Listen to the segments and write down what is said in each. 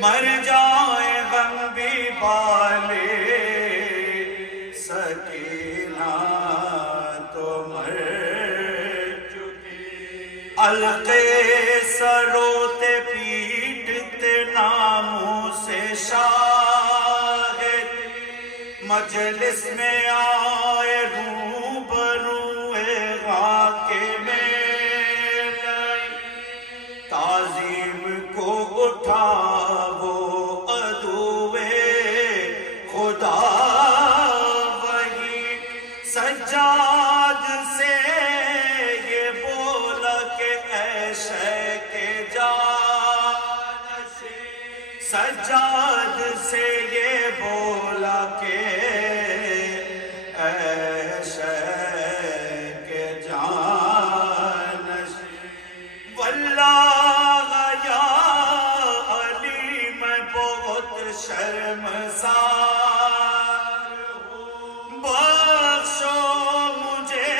مر جائے غم بھی پالے سکینہ تو مر چکی، القے سروتے پیٹتے ناموں سے شاہد، مجلس میں آئے روبروئے غاکے میں لائی، تعظیم کو اٹھا وہ عدوے خدا وہی، سجاد سے یہ بولا کہ اے شیخ جانشین، سجاد سے یہ بولا کہ اے شیخ جانشین، واللہ یا علی میں بہت شرمسار ہوں، بخشو مجھے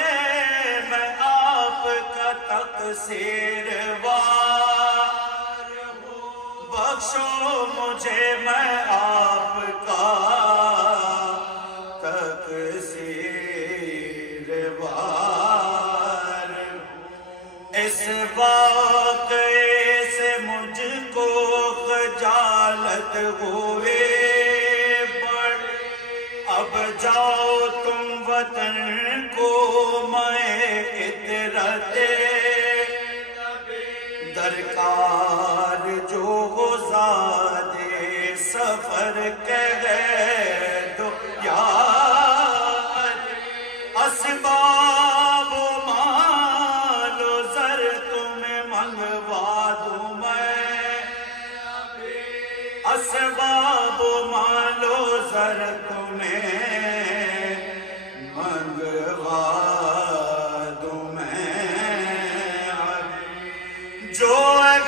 میں آپ کا تقصیر وار ہوں، بخشو مجھے میں آپ کا تقصیر وار ہوں، اس واقعے سے مجھ کو خجالت ہوئے بڑی، اب جاؤ تم وطن کو میں عطرت درکار جو زادے سفر کہہ دو یا علی، اسباب و مال و زر تمہیں منگوا دوں میں، اسباب و مال و زر تمہیں منگوا دوں میں، جو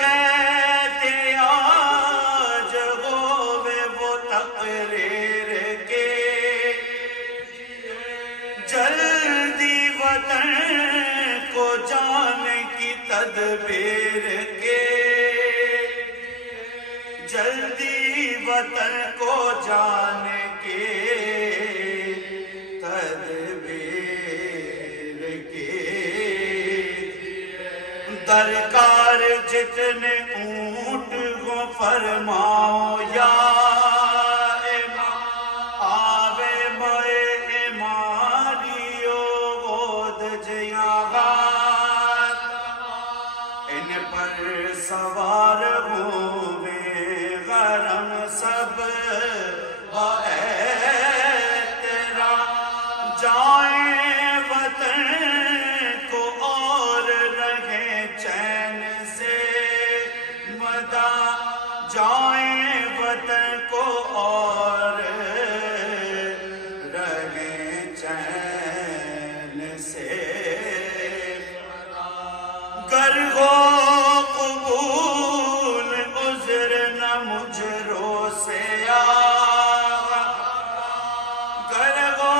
غیت آج ہوئے وہ تقریر کے، جلدی وطن کو جانے کی تدبیر کے، جلدی وطن کو جانے کے تدبیر کے، درکار جتنے اونٹ ہو فرماؤ یا امام، آوے مئے اماریو غود جیاغات، ان پر سوار ہوئے غرم سب باحترام، جائیں وطن کو اور رہیں چین سے مدہ، جائیں وطن کو اور رہیں چین سے گر ہو قبول عذر نہ مجھ رو سے آغا، گر ہو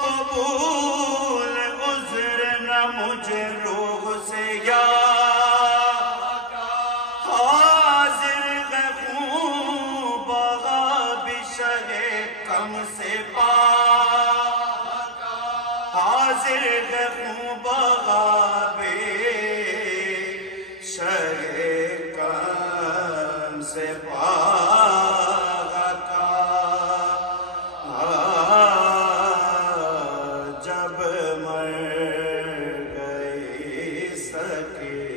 قبول عذر نہ مجھ رو سے یا حاضر ہے خون بغا بشہ کم سے پاک، حاضر ہے خون بغا بشہ کم سے پاک، جب مر گئی سکینہ،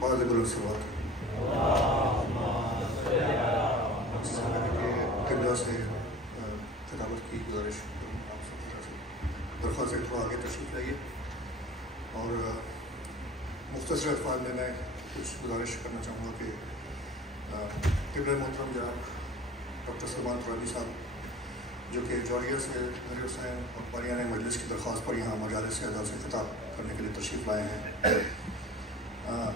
بعض بلند سوات قبلہ سے خطابت کی گزارش آپ سب سے درخواست ہے تھوڑا آگے تشریف لائیے، اور مختصر الفاظ میں میں کچھ گزارش کرنا چاہوں گا کہ قبلہ محترم جناب ڈاکٹر سلمان ترابی صاحب جو کہ جارجیا سے ظہیر حسین اور بارئان مجلس کی درخواست پر یہاں مجالس اعزاز سے خطاب کرنے کے لیے تشریف لائے ہیں۔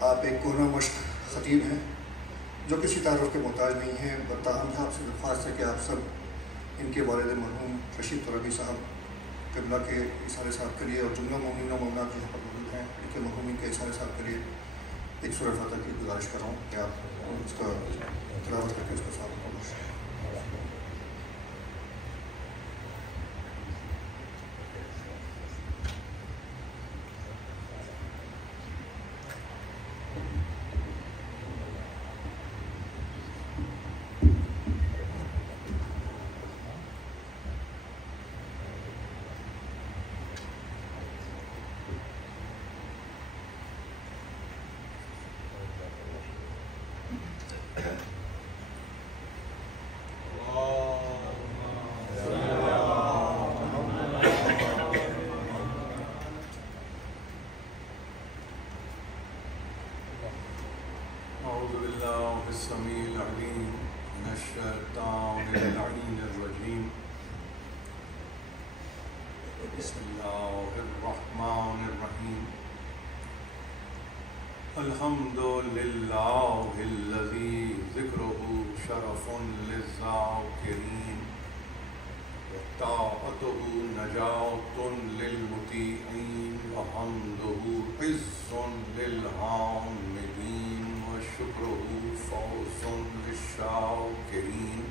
آپ ایک کورنا مشق خطیب ہیں جو کسی تعارف کے محتاج نہیں ہیں، تاہم آپ سے درخواست ہے کہ آپ سب ان کے والد مرحوم رشید ترابی صاحب قبلہ کے اظہار صاحب کے لیے اور جملہ مومنین و مومنات جو یہاں پر موجود ہیں ان کے مرحومین کے اظہار صاحب کے لیے ایک سورہ فاتحہ کی گزارش کر رہا ہوں کہ آپ اس کا تلاوت کر کے اس کا ساتھ السميع العليم من الشيطان اللعين الرجيم بسم الله الرحمن الرحيم الحمد لله الذي ذكره شرف للذاكرين وطاعته نجاة للمطيعين وحمده عز للعاملين وشكره فوز للشاكرين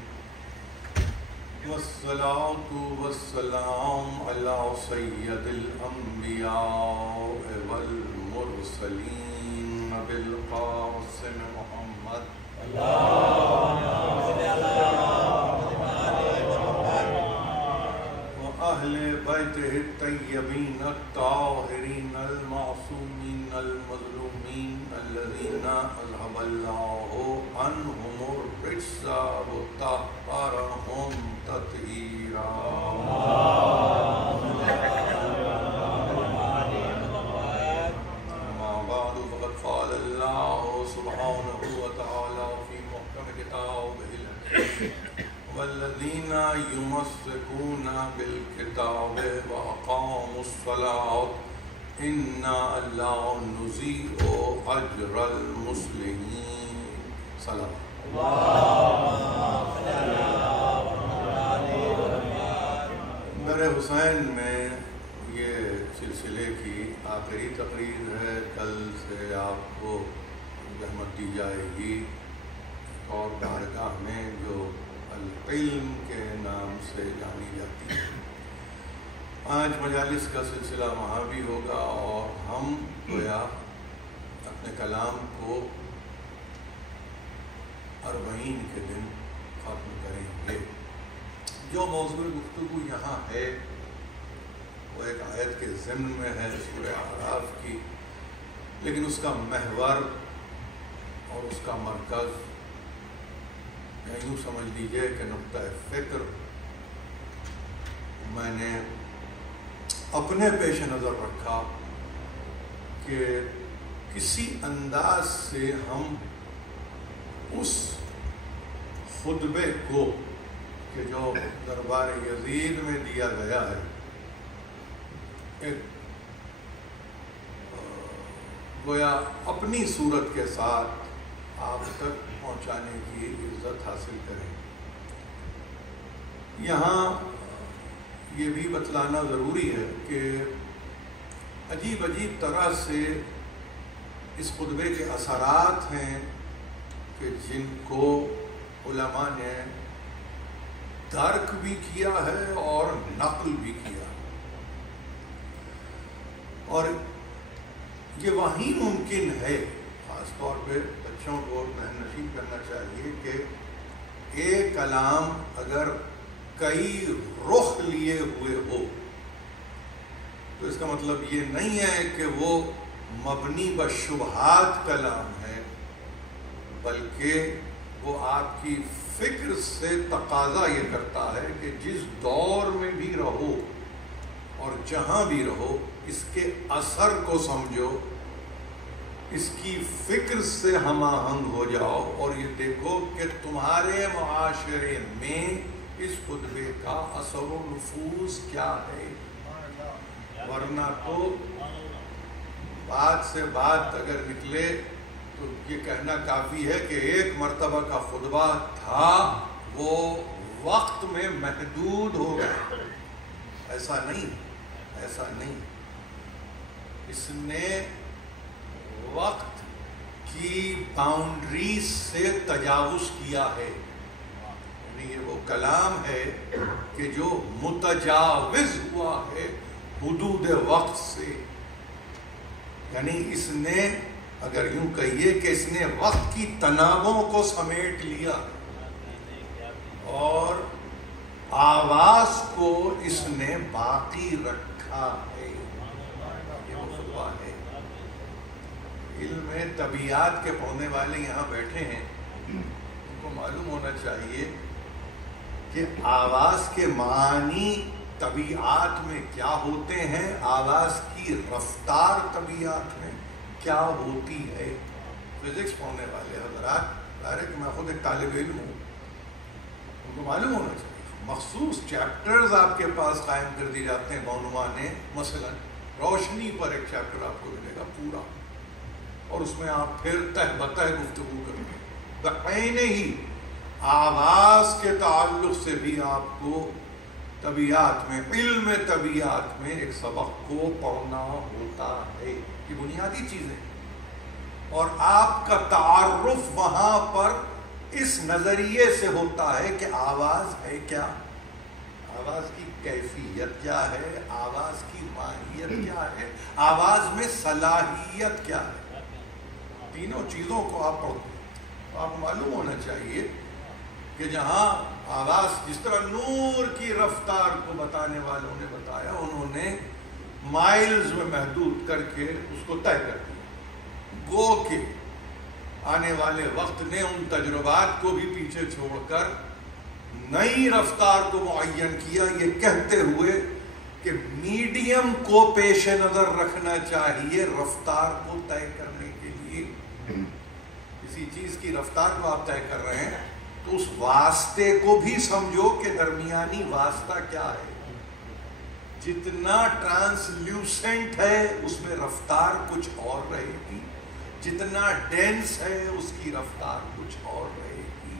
والصلاة والسلام على سيد الأنبياء والمرسلين بالقاسم محمد وأهل بيته الطيبين الطاهرين المعصومين المظلومين الذين أذهب الله عنهم الرجس وطهرهم تطهيرا أما بعد فقد قال الله سبحانه وتعالى في محكم كتابه العزيز والذين يمسكون بالكتاب وأقاموا الصلاة إنا لا نضيع أجر المصلحين صلى میرے حسین میں یہ سلسلے کی آخری تقریر ہے، کل سے آپ کو رحمت دی جائے گی اور بارگاہ میں جو العلم کے نام سے جانی جاتی ہے۔ 5 مجالس کا سلسلہ وہاں بھی ہوگا اور ہم گویا اپنے کلام کو 40 کے دن ختم کریں گے۔ جو موضوع گفتگو یہاں ہے وہ ایک آیت کے ضمن میں ہے سورہ اعراف کی، لیکن اس کا محور اور اس کا مرکز یوں سمجھ لیجیے کہ نقطہ فکر میں نے اپنے پیش نظر رکھا کہ کسی انداز سے ہم اس خطبے کو کہ جو دربار یزید میں دیا گیا ہے ایک گویا اپنی صورت کے ساتھ آپ تک پہنچانے کی عزت حاصل کریں۔ یہاں یہ بھی بتلانا ضروری ہے کہ عجیب طرح سے اس خطبے کے اثرات ہیں کہ جن کو علماء نے درک بھی کیا ہے اور نقل بھی کیا، اور یہ وہیں ممکن ہے، خاص طور پہ بچوں کو ذہن نشین کرنا چاہیے کہ ایک کلام اگر کئی رخ لیے ہوئے ہو تو اس کا مطلب یہ نہیں ہے کہ وہ مبنی بشبہات کلام ہے، بلکہ وہ آپ کی فکر سے تقاضا یہ کرتا ہے کہ جس دور میں بھی رہو اور جہاں بھی رہو اس کے اثر کو سمجھو، اس کی فکر سے ہم آہنگ ہو جاؤ اور یہ دیکھو کہ تمہارے معاشرے میں اس خطبے کا اثر و نفوذ کیا ہے، ورنہ تو بات سے بات اگر نکلے تو یہ کہنا کافی ہے کہ ایک مرتبہ کا خطبہ تھا وہ وقت میں محدود ہو گیا. ایسا نہیں. اس نے وقت کی باؤنڈریز سے تجاوز کیا ہے. یعنی یہ وہ کلام ہے کہ جو متجاوز ہوا ہے حدود وقت سے. یعنی اس نے اگر یوں کہیے کہ اس نے وقت کی تنابوں کو سمیٹ لیا اور آواز کو اس نے باقی رکھا ہے. یہ وہ خطبہ ہے. علم طبیعت کے پڑھنے والے یہاں بیٹھے ہیں، ان کو معلوم ہونا چاہیے کہ آواز کے معنی طبیعت میں کیا ہوتے ہیں، آواز کی رفتار طبیعت میں کیا ہوتی ہے. فزکس پڑھنے والے حضرات، ظاہر ہے کہ میں خود ایک طالب علم ہوں، ان کو معلوم ہونا چاہیے. مخصوص چیپٹرز آپ کے پاس قائم کر دی جاتے ہیں بعنوانے، مثلا روشنی پر ایک چیپٹر آپ کو ملے گا پورا، اور اس میں آپ پھر تہ بتہ گفتگو کریں گے. بقین ہی آواز کے تعلق سے بھی آپ کو طبیعت میں، علم طبیعت میں ایک سبق کو پڑھنا ہوتا ہے. یہ بنیادی چیزیں، اور آپ کا تعارف وہاں پر اس نظریے سے ہوتا ہے کہ آواز ہے کیا، آواز کی کیفیت کیا ہے، آواز کی ماہیت کیا ہے، آواز میں صلاحیت کیا ہے. تینوں چیزوں کو آپ پڑھتے ہیں تو آپ معلوم ہونا چاہیے کہ جہاں آواز جس طرح نور کی رفتار کو بتانے والوں نے بتایا، انہوں نے مائلز میں محدود کر کے اس کو طے کر دیا. گو کہ آنے والے وقت نے ان تجربات کو بھی پیچھے چھوڑ کر نئی رفتار کو معین کیا، یہ کہتے ہوئے کہ میڈیم کو پیش نظر رکھنا چاہیے رفتار کو طے کرنے کے لیے. کسی چیز کی رفتار کو آپ طے کر رہے ہیں تو اس واسطے کو بھی سمجھو کہ درمیانی واسطہ کیا ہے. جتنا ٹرانسلیوسنٹ ہے اس میں رفتار کچھ اور رہے گی، جتنا ڈینس ہے اس کی رفتار کچھ اور رہے گی.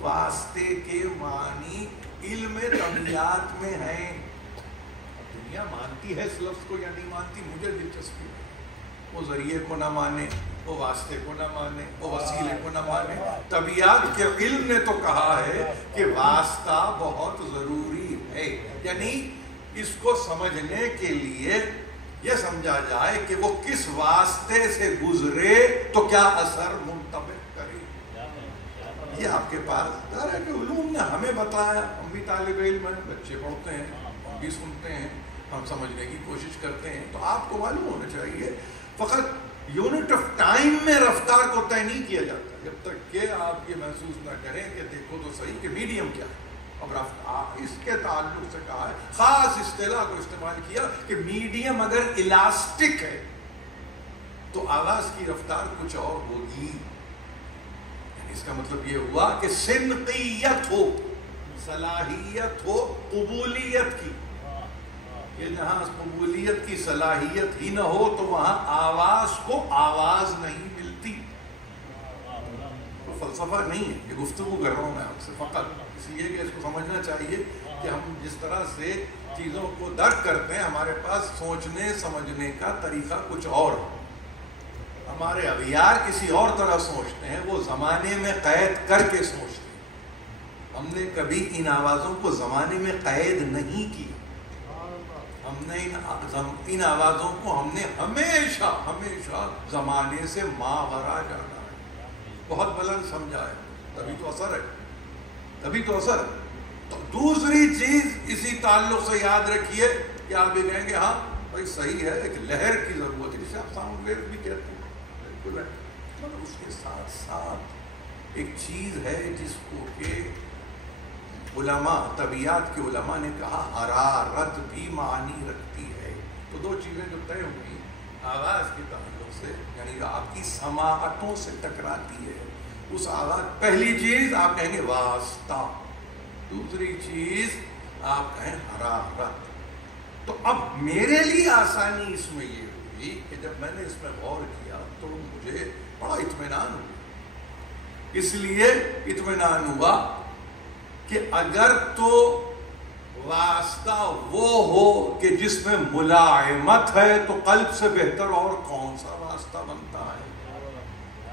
واسطے کے معنی علم طبیعت میں ہیں. دنیا مانتی ہے اس لفظ کو یا نہیں مانتی، مجھے دلچسپی ہے. وہ ذریعے کو نہ مانے، وہ واسطے کو نہ مانے، وہ وسیلے کو نہ مانے. طبیعت کے علم نے تو کہا ہے کہ واسطہ بہت ضروری ہے. یعنی اس کو سمجھنے کے لیے یہ سمجھا جائے کہ وہ کس واسطے سے گزرے تو کیا اثر منطبق کرے. یہ آپ کے پاس ظاہر ہے کہ علوم نے ہمیں بتایا، ہم بھی طالب علم ہیں، بچے پڑھتے ہیں، ہم بھی سنتے ہیں، ہم سمجھنے کی کوشش کرتے ہیں. تو آپ کو معلوم ہونا چاہیے فقط یونٹ آف ٹائم میں رفتار کو طے نہیں کیا جاتا جب تک کہ آپ یہ محسوس نہ کریں کہ دیکھو تو صحیح کہ میڈیم کیا ہے. اب رفتار اس کے تعلق سے کہا ہے، خاص اصطلاح کو استعمال کیا کہ میڈیم اگر الاسٹک ہے تو آواز کی رفتار کچھ اور ہوگی. اس کا مطلب یہ ہوا کہ سنقیت ہو، صلاحیت ہو قبولیت کی. یہ جہاں قبولیت کی صلاحیت ہی نہ ہو تو وہاں آواز کو آواز نہیں ملتی. تو فلسفہ نہیں ہے، یہ گفتگو کر رہا ہوں میں آپ سے فقط اس لیے کہ اس کو سمجھنا چاہیے کہ ہم جس طرح سے چیزوں کو درک کرتے ہیں ہمارے پاس سوچنے سمجھنے کا طریقہ کچھ اور ہے. ہمارے اغیار کسی اور طرح سوچتے ہیں، وہ زمانے میں قید کر کے سوچتے ہیں. ہم نے کبھی ان آوازوں کو زمانے میں قید نہیں کی. ہم نے ان آوازوں کو ہم نے ہمیشہ ہمیشہ زمانے سے ماورا جانا ہے. بہت بلند سمجھا ہے، تبھی تو اثر ہے، تبھی تو اثر ہے. تو دوسری چیز اسی تعلق سے یاد رکھیے کہ آپ یہ کہیں گے ہاں بھائی صحیح ہے، ایک لہر کی ضرورت ہے جسے آپ ساؤنڈ ویو بھی کہتے ہیں. بالکل ہے، مگر اس کے ساتھ ساتھ ایک چیز ہے جس کو کہ علماء طبیعت کے علماء نے کہا حرارت بھی معنی رکھتی ہے. تو دو چیزیں جو طے ہوئی آواز کے تعلق سے، یعنی آپ کی سماعتوں سے ٹکراتی ہے اس آواز. پہلی چیز آپ کہیں گے واسطہ. دوسری چیز آپ کہیں حرارت. تو اب میرے لیے آسانی اس میں یہ ہوئی کہ جب میں نے اس میں غور کیا تو مجھے بڑا اطمینان ہوا. اس لیے اطمینان ہوا کہ اگر تو واسطہ وہ ہو کہ جس میں ملائمت ہے تو قلب سے بہتر اور کون سا واسطہ بنتا ہے؟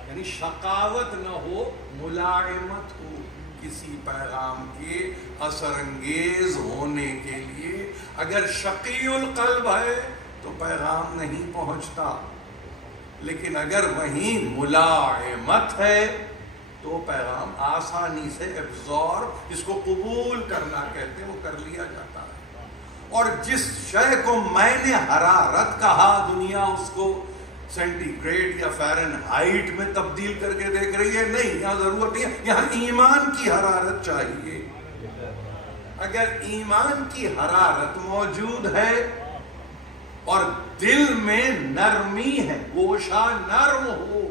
یعنی شقاوت نہ ہو، ملائمت ہو کسی پیغام کے اثر انگیز ہونے کے لیے. اگر شقی القلب ہے تو پیغام نہیں پہنچتا، لیکن اگر وہیں ملائمت ہے تو پیغام آسانی سے ایبزارب، جس کو قبول کرنا کہتے ہیں، وہ کر لیا جاتا ہے. اور جس شے کو میں نے حرارت کہا، دنیا اس کو سینٹی گریڈ یا فیرن ہائٹ میں تبدیل کر کے دیکھ رہی ہے. نہیں، یہاں ضرورت نہیں ہے، یہاں ایمان کی حرارت چاہیے. اگر ایمان کی حرارت موجود ہے اور دل میں نرمی ہے، گوشہ نرم ہو،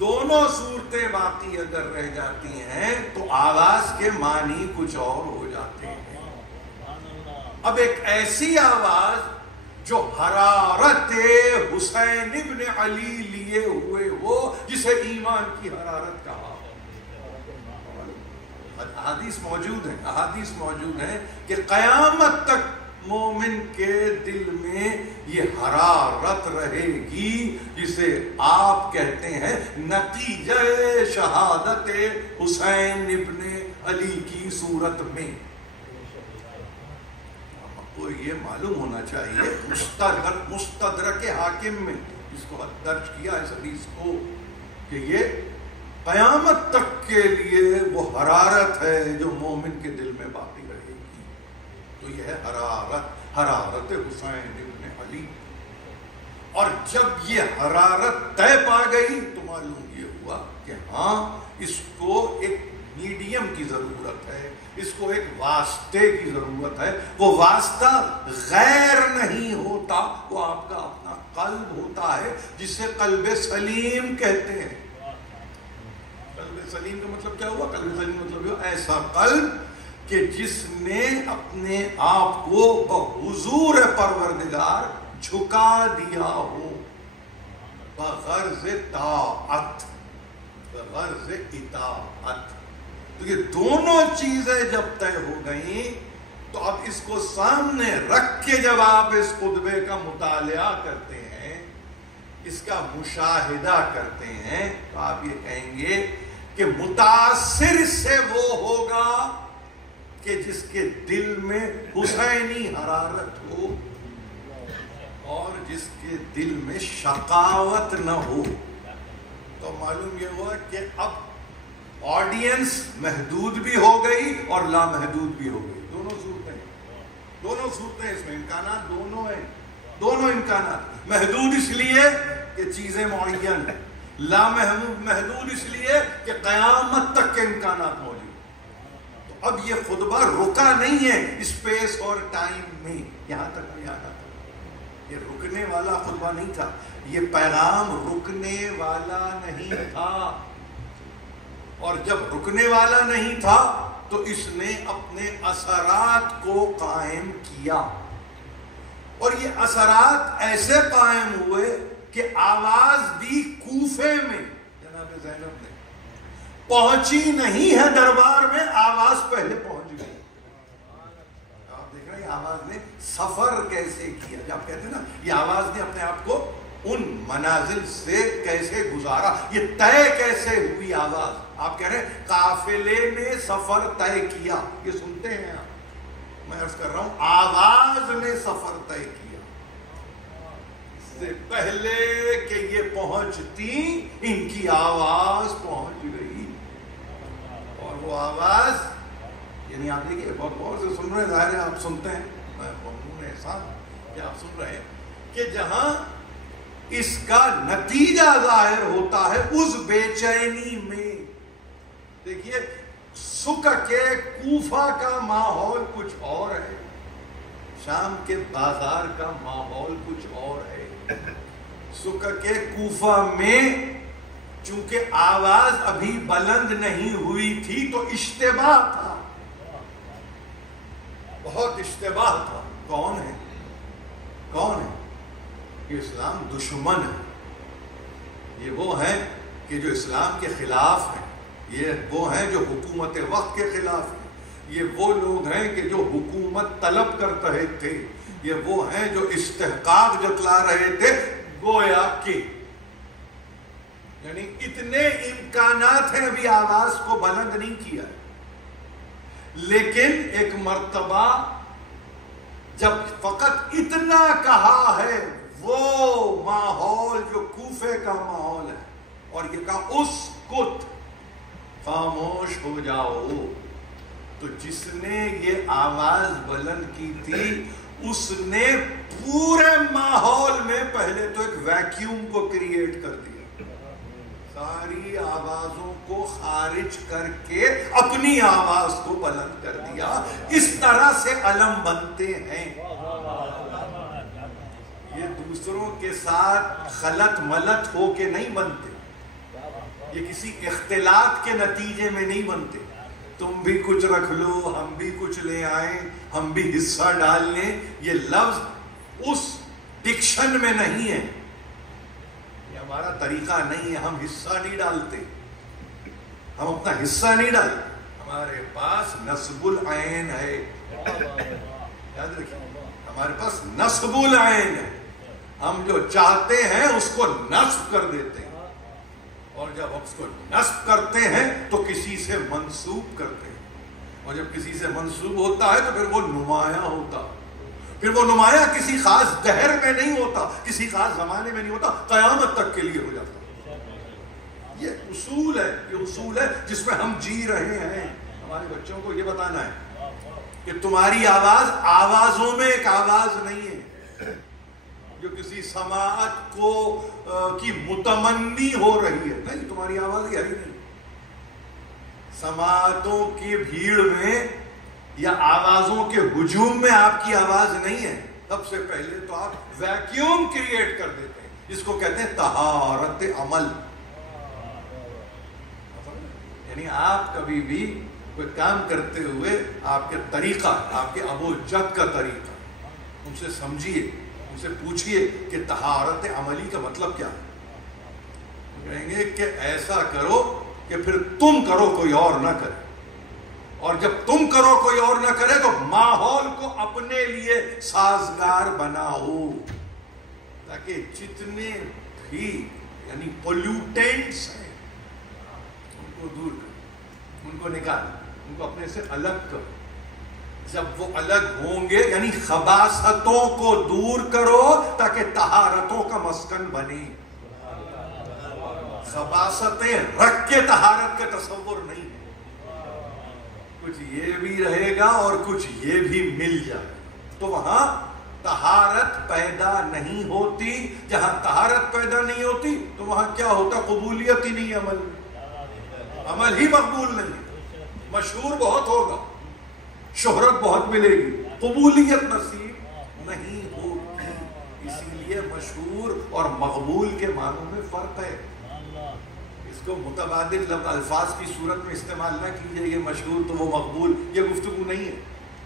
دونوں صورتیں باقی اگر رہ جاتی ہیں تو آواز کے معنی کچھ اور ہو جاتے ہیں. اب ایک ایسی آواز جو حرارت حسین ابن علی لیے ہوئے ہو، جسے ایمان کی حرارت کہا. احادیث موجود ہیں کہ قیامت تک مومن کے دل میں یہ حرارت رہے گی جسے آپ کہتے ہیں نتیجہ شہادت حسین ابن علی کی صورت میں. کو یہ معلوم ہونا چاہیے مستدرک حاکم میں جس کو درج کیا اس حدیث کو کہ یہ قیامت تک کے لیے وہ حرارت ہے جو مومن کے دل میں باقی رہے گی. تو یہ ہے حرارت حسین ابن علی. اور جب یہ حرارت طے پا گئی تو معلوم یہ ہوا کہ ہاں اس کو ایک میڈیم کی ضرورت ہے، اس کو ایک واسطے کی ضرورت ہے. وہ واسطہ غیر نہیں ہوتا، وہ آپ کا اپنا قلب ہوتا ہے جسے قلب سلیم کہتے ہیں. قلب سلیم کا مطلب کیا ہوا؟ قلب سلیم مطلب یہ ایسا قلب کہ جس نے اپنے آپ کو بحضور پروردگار جھکا دیا ہو بغرض طاعت، بغرض اطاعت. تو یہ دونوں چیزیں جب طے ہو گئیں تو اب اس کو سامنے رکھ کے جب آپ اس خطبے کا مطالعہ کرتے ہیں، اس کا مشاہدہ کرتے ہیں، تو آپ یہ کہیں گے کہ متاثر سے وہ ہوگا کہ جس کے دل میں حسینی حرارت ہو اور جس کے دل میں شقاوت نہ ہو. تو معلوم یہ ہوا کہ اب آڈینس محدود بھی ہو گئی اور لامحدود بھی ہو گئی. دونوں صورتیں اس میں امکانات دونوں ہیں. دونوں امکانات محدود اس لیے کہ چیزیں معین ہیں، لامحدود اس لیے کہ قیامت تک کے امکانات موجود. تو اب یہ خطبہ رکا نہیں ہے اسپیس اور ٹائم میں، یہاں تک نہیں آنا تھا. یہ رکنے والا خطبہ نہیں تھا، یہ پیغام رکنے والا نہیں تھا. اور جب رکنے والا نہیں تھا تو اس نے اپنے اثرات کو قائم کیا. اور یہ اثرات ایسے قائم ہوئے کہ آواز بھی کوفے میں جناب زینب نے پہنچی نہیں ہے دربار میں، آواز پہلے پہنچ گئی. آپ دیکھ رہے ہیں آواز نے سفر کیسے کیا. جب آپ کہتے ہیں نا یہ آواز نے اپنے آپ کو ان منازل سے کیسے گزارا، یہ طے کیسے ہوئی آواز. آپ کہہ رہے ہیں قافلے نے سفر طے کیا، یہ سنتے ہیں آپ. میں عرض کر رہا ہوں آواز نے سفر طے کیا. اس سے پہلے کہ یہ پہنچتی ان کی آواز پہنچ گئی. اور وہ آواز یعنی آپ دیکھیے بہت غور سے سن رہے ہیں، ظاہر ہے آپ سنتے ہیں، میں ممنون احسان کہ آپ سن رہے ہیں کہ جہاں اس کا نتیجہ ظاہر ہوتا ہے اس بے چینی میں. دیکھیے سکک کوفہ کا ماحول کچھ اور ہے، شام کے بازار کا ماحول کچھ اور ہے. سکک کوفہ میں چونکہ آواز ابھی بلند نہیں ہوئی تھی تو اشتباہ تھا. بہت اشتباہ تھا. کون ہے؟ کون ہے؟ یہ اسلام دشمن ہے. یہ وہ ہیں کہ جو اسلام کے خلاف ہیں. یہ وہ ہیں جو حکومت وقت کے خلاف ہیں. یہ وہ لوگ ہیں کہ جو حکومت طلب کر رہے تھے. یہ وہ ہیں جو استحقاق جتلا رہے تھے. گویا کہ یعنی اتنے امکانات ہیں ابھی آواز کو بلند نہیں کیا ہے. لیکن ایک مرتبہ جب فقط اتنا کہا ہے, وہ ماحول جو کوفے کا ماحول ہے, اور یہ کہا اسکت, خاموش ہو جاؤ, تو جس نے یہ آواز بلند کی تھی اس نے پورے ماحول میں پہلے تو ایک ویکیوم کو کریٹ کر دیا. ساری آوازوں کو خارج کر کے اپنی آواز کو بلند کر دیا. اس طرح سے علم بنتے ہیں. یہ دوسروں کے ساتھ خلط ملط ہو کے نہیں بنتے. یہ کسی اختلاط کے نتیجے میں نہیں بنتے. تم بھی کچھ رکھ لو, ہم بھی کچھ لے آئیں, ہم بھی حصہ ڈال لیں. یہ لفظ اس ڈکشن میں نہیں ہے. یہ ہمارا طریقہ نہیں ہے. ہم حصہ نہیں ڈالتے, ہم اپنا حصہ نہیں ڈالتے. ہمارے پاس نصب العین ہے. یاد رکھیں, ہمارے پاس نصب العین ہے. ہم جو چاہتے ہیں اس کو نصب کر دیتے ہیں, اور جب ہم اس کو نصب کرتے ہیں تو کسی سے منسوب کرتے ہیں, اور جب کسی سے منسوب ہوتا ہے تو پھر وہ نمایاں ہوتا. پھر وہ نمایاں کسی خاص دہر میں نہیں ہوتا, کسی خاص زمانے میں نہیں ہوتا, قیامت تک کے لیے ہو جاتا. یہ اصول ہے, یہ اصول ہے جس میں ہم جی رہے ہیں. ہمارے بچوں کو یہ بتانا ہے کہ تمہاری آواز آوازوں میں ایک آواز نہیں ہے جو کسی سماعت کو کی متمنی ہو رہی ہے. نہیں, تمہاری آواز یہ نہیں. سماعتوں کی بھیڑ میں یا آوازوں کے ہجوم میں آپ کی آواز نہیں ہے. سب سے پہلے تو آپ ویکیوم کریٹ کر دیتے ہیں, جس کو کہتے ہیں طہارت عمل. یعنی آپ کبھی بھی کوئی کام کرتے ہوئے آپ کے طریقہ, آپ کے ابو جد کا طریقہ, ان سے سمجھیے, ان سے پوچھئے کہ طہارت عملی کا مطلب کیا ہے. کہیں گے کہ ایسا کرو کہ پھر تم کرو, کوئی اور نہ کرے, اور جب تم کرو کوئی اور نہ کرے تو ماحول کو اپنے لیے سازگار بناؤ, تاکہ جتنے بھی یعنی پولیوٹینٹس ہیں ان کو دور کرو, ان کو نکال, ان کو اپنے سے الگ کرو. جب وہ الگ ہوں گے یعنی خباثتوں کو دور کرو تاکہ طہارتوں کا مسکن بنے. خباثتیں رکھ کے طہارت کا تصور نہیں ہے. کچھ یہ بھی رہے گا اور کچھ یہ بھی مل جائے, تو وہاں طہارت پیدا نہیں ہوتی. جہاں طہارت پیدا نہیں ہوتی تو وہاں کیا ہوتا؟ قبولیت ہی نہیں عمل میں, عمل ہی مقبول نہیں. مشہور بہت ہوگا, شہرت بہت ملے گی, قبولیت نصیب نہیں ہوگی. اسی لیے مشہور اور مقبول کے معنوں میں فرق ہے. اس کو متبادل الفاظ کی صورت میں استعمال نہ کیجئے, یہ مشہور تو وہ مقبول, یہ گفتگو نہیں ہے.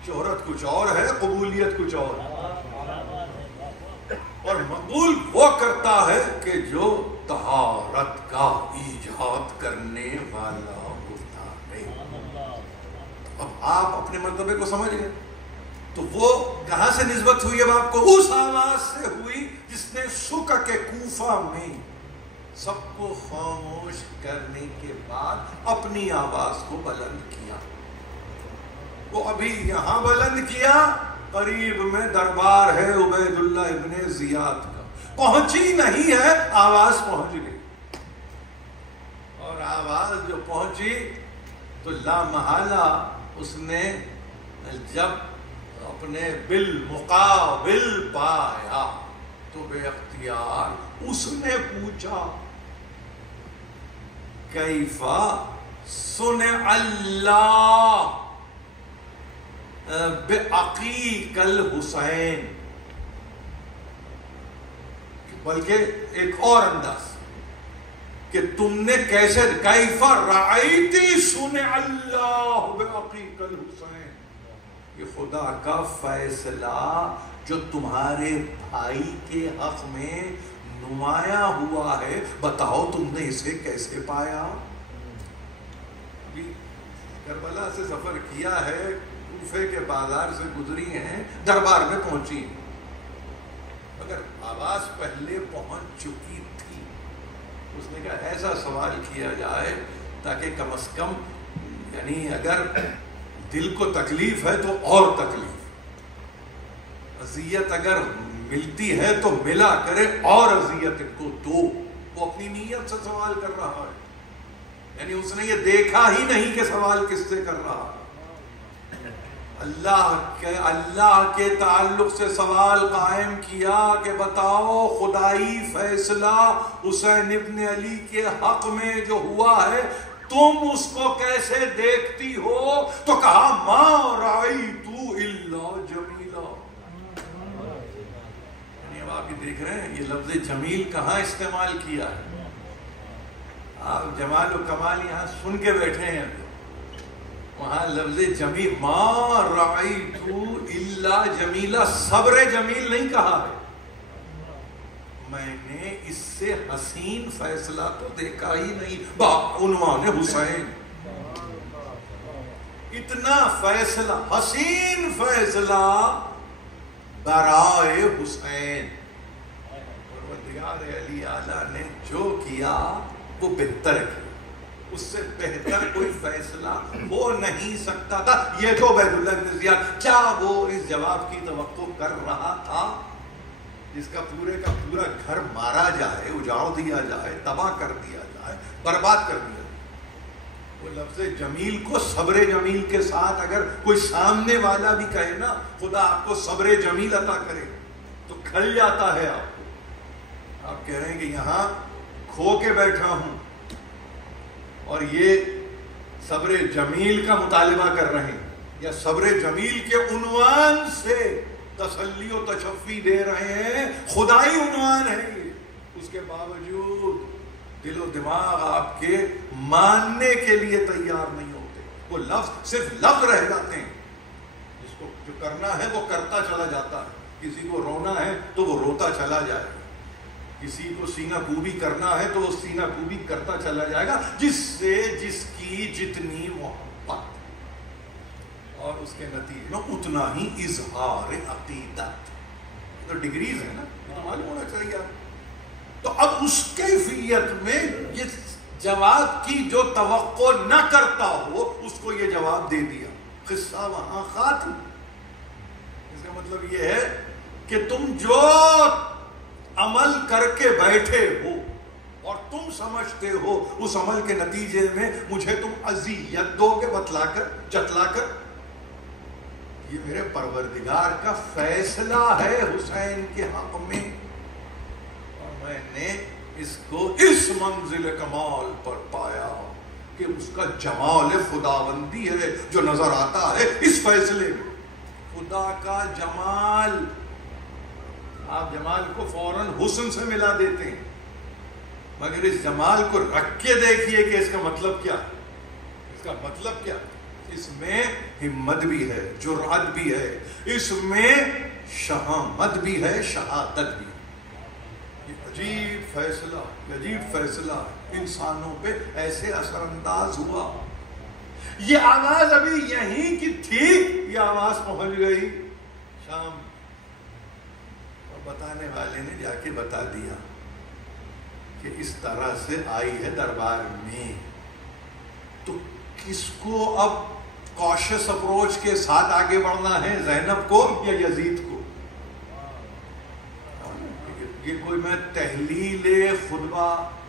شہرت کچھ اور ہے, قبولیت کچھ اور ہے. اور مقبول وہ کرتا ہے کہ جو طہارت کا ایجاد کرنے والا ہوتا ہے. اب آپ اپنے مرتبے کو سمجھ گئے, تو وہ کہاں سے نسبت ہوئی اب آپ کو؟ اس آواز سے ہوئی جس نے سکک کوفہ میں سب کو خاموش کرنے کے بعد اپنی آواز کو بلند کیا. وہ ابھی یہاں بلند کیا, قریب میں دربار ہے عبید اللہ ابن زیاد کا, پہنچی نہیں ہے, آواز پہنچ گئی. اور آواز جو پہنچی تو لا محالہ اس نے جب اپنے بالمقابل پایا تو بے اختیار اس نے پوچھا کیفا صنع اللہ بعقیق الحسین. بلکہ ایک اور انداز کہ تم نے کیسے, کیفا رأیتی صنع اللہ بعقیق الحسین, یہ خدا کا فیصلہ جو تمہارے بھائی کے حق میں نمایاں ہوا ہے، بتاؤ تم نے اسے کیسے پایا؟ کربلا سے سفر کیا ہے، کوفے کے بازار سے گزری ہیں، دربار میں پہنچی، مگر آواز پہلے پہنچ چکی تھی۔ اس نے کہا ایسا سوال کیا جائے تاکہ کم از کم، یعنی اگر دل کو تکلیف ہے تو اور تکلیف، اذیت اگر ملتی ہے تو ملا کرے اور اذیت کو دو۔ وہ اپنی نیت سے سوال کر رہا ہے، یعنی اس نے یہ دیکھا ہی نہیں کہ سوال کس سے کر رہا ہے۔ اللہ کے تعلق سے سوال قائم کیا کہ بتاؤ خدائی فیصلہ حسین ابن علی کے حق میں جو ہوا ہے تم اس کو کیسے دیکھتی ہو؟ تو کہا ما رأیت الا جمیلا۔ یعنی اب آپ یہ دیکھ رہے ہیں یہ لفظ جمیل کہاں استعمال کیا ہے؟ آپ جمال و کمال یہاں سن کے بیٹھے ہیں، وہاں لفظ جمیل ما رأیت الا جمیلا، صبر جمیل نہیں کہا ہے، میں نے اس سے حسین فیصلہ تو دیکھا ہی نہیں، بعنوان حسین۔ اتنا فیصلہ، حسین فیصلہ برائے حسین۔ پروردگار علی اعلیٰ نے جو کیا وہ بہتر کیا، اس سے بہتر کوئی فیصلہ ہو نہیں سکتا تھا۔ یہ تو عبید اللہ بن زیاد، کیا وہ اس جواب کی توقع کر رہا تھا جس کا پورے کا پورا گھر مارا جائے، اجاڑ دیا جائے، تباہ کر دیا جائے، برباد کر دیا جائے؟ وہ لفظ جمیل کو صبر جمیل کے ساتھ اگر کوئی سامنے والا بھی کہے نا خدا آپ کو صبر جمیل عطا کرے تو کھل جاتا ہے آپ کو۔ آپ کہہ رہے ہیں کہ یہاں کھو کے بیٹھا ہوں اور یہ صبر جمیل کا مطالبہ کر رہے ہیں، یا صبر جمیل کے عنوان سے تسلی و تشفی دے رہے ہیں، خدائی عنوان ہے یہ، اس کے باوجود دل و دماغ آپ کے ماننے کے لیے تیار نہیں ہوتے۔ وہ لفظ صرف لفظ رہ جاتے ہیں، جس کو جو کرنا ہے وہ کرتا چلا جاتا ہے، کسی کو رونا ہے تو وہ روتا چلا جائے گا، کسی کو سینہ کوبی کرنا ہے تو وہ سینہ کوبی کرتا چلا جائے گا، جس سے جس کی جتنی محبت اور اس کے نتیجے میں اتنا ہی اظہار عقیدت۔ تو ڈگریز ہے نا، یہ معلوم ہونا چاہیے۔ تو اب اس کیفیت میں یہ جواب کی جو توقع نہ کرتا ہو اس کو یہ جواب دے دیا، قصہ وہاں ختم۔ اس کا مطلب یہ ہے کہ تم جو عمل کر کے بیٹھے ہو اور تم سمجھتے ہو اس عمل کے نتیجے میں مجھے تم اذیت دو گے، بتلا کر جتلا کر، یہ میرے پروردگار کا فیصلہ ہے حسین کے حق میں، اور میں نے اس کو اس منزل کمال پر پایا کہ اس کا جمال خداوندی ہے جو نظر آتا ہے اس فیصلے میں۔ خدا کا جمال، آپ جمال کو فوراً حسن سے ملا دیتے ہیں، مگر اس جمال کو رکھ کے دیکھیے کہ اس کا مطلب کیا، اس کا مطلب کیا؟ اس میں ہمت بھی ہے، جرأت بھی ہے، اس میں شہامت بھی ہے، شہادت بھی ہے۔ یہ عجیب فیصلہ، عجیب فیصلہ انسانوں پہ ایسے اثر انداز ہوا۔ یہ آواز ابھی یہیں کی تھی، یہ آواز پہنچ گئی شام، اور بتانے والے نے جا کے بتا دیا کہ اس طرح سے آئی ہے دربار میں۔ تو کس کو اب کاشس اپروچ کے ساتھ آگے بڑھنا ہے، زینب کو یا یزید کو؟ یہ کوئی میں تحلیل خطبہ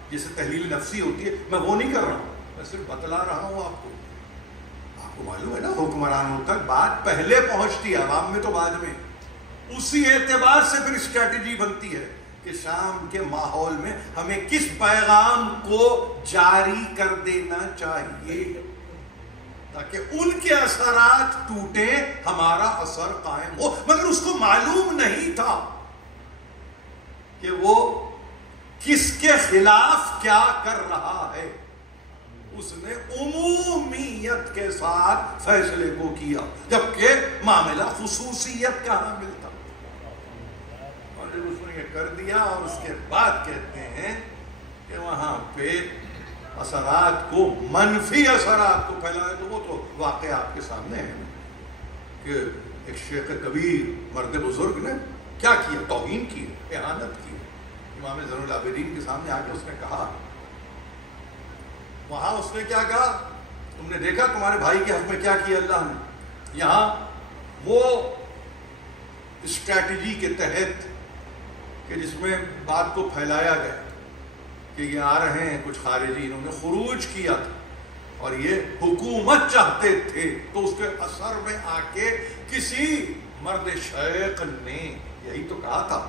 جیسے تحلیل نفسی ہوتی ہے میں وہ نہیں کر رہا ہوں، میں صرف بتلا رہا ہوں آپ کو۔ آپ کو معلوم ہے نا حکمرانوں تک بات پہلے پہنچتی ہے، عوام میں تو بعد میں۔ اسی اعتبار سے پھر اسٹریٹجی بنتی ہے کہ شام کے ماحول میں ہمیں کس پیغام کو جاری کر دینا چاہیے تاکہ ان کے اثرات ٹوٹیں، ہمارا اثر قائم ہو۔ مگر اس کو معلوم نہیں تھا کہ وہ کس کے خلاف کیا کر رہا ہے۔ اس نے عمومیت کے ساتھ فیصلے کو کیا، جبکہ معاملہ خصوصیت کا حامل تھا۔ اور جب اس نے یہ کر دیا اور اس کے بعد کہتے ہیں کہ وہاں پہ اثرات کو، منفی اثرات کو پھیلائے، تو وہ تو واقعہ آپ کے سامنے ہے کہ ایک شیخ کبیر مرد بزرگ نے کیا کیا؟ توہین کی، اہانت کی۔ امام زین العابدین کے سامنے آ کے اس نے کہا، وہاں اس نے کیا کہا؟ تم نے دیکھا تمہارے بھائی کے حق میں کیا کیا اللہ نے؟ یہاں وہ اسٹریٹجی کے تحت کہ جس میں بات کو پھیلایا گیا کہ یہ آ رہے ہیں کچھ خارجی، انہوں نے خروج کیا تھا اور یہ حکومت چاہتے تھے، تو اس کے اثر میں آ کے کسی مرد شیخ نے یہی تو کہا تھا،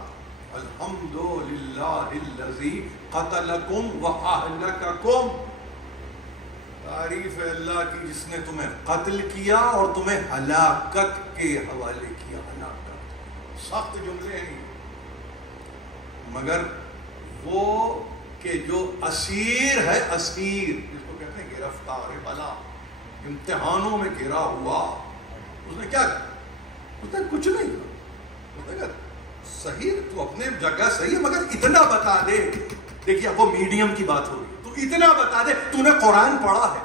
الحمدللہ الذی قتلکم واہلککم، تعریف ہے اللہ کی جس نے تمہیں قتل کیا اور تمہیں ہلاکت کے حوالے کیا۔ ہلاکت سخت جملے ہیں، مگر وہ کہ جو اسیر ہے، اسیر جس کو کہتے ہیں گرفتار بلا، امتحانوں میں گرا ہوا، اس نے کیا کہا؟ اس نے کچھ نہیں کہا، اس نے کہا صحیح تو اپنے جگہ صحیح ہے، مگر اتنا بتا دے، دیکھیے اب وہ میڈیم کی بات ہو رہی ہے، تو اتنا بتا دے تو نے قرآن پڑھا ہے؟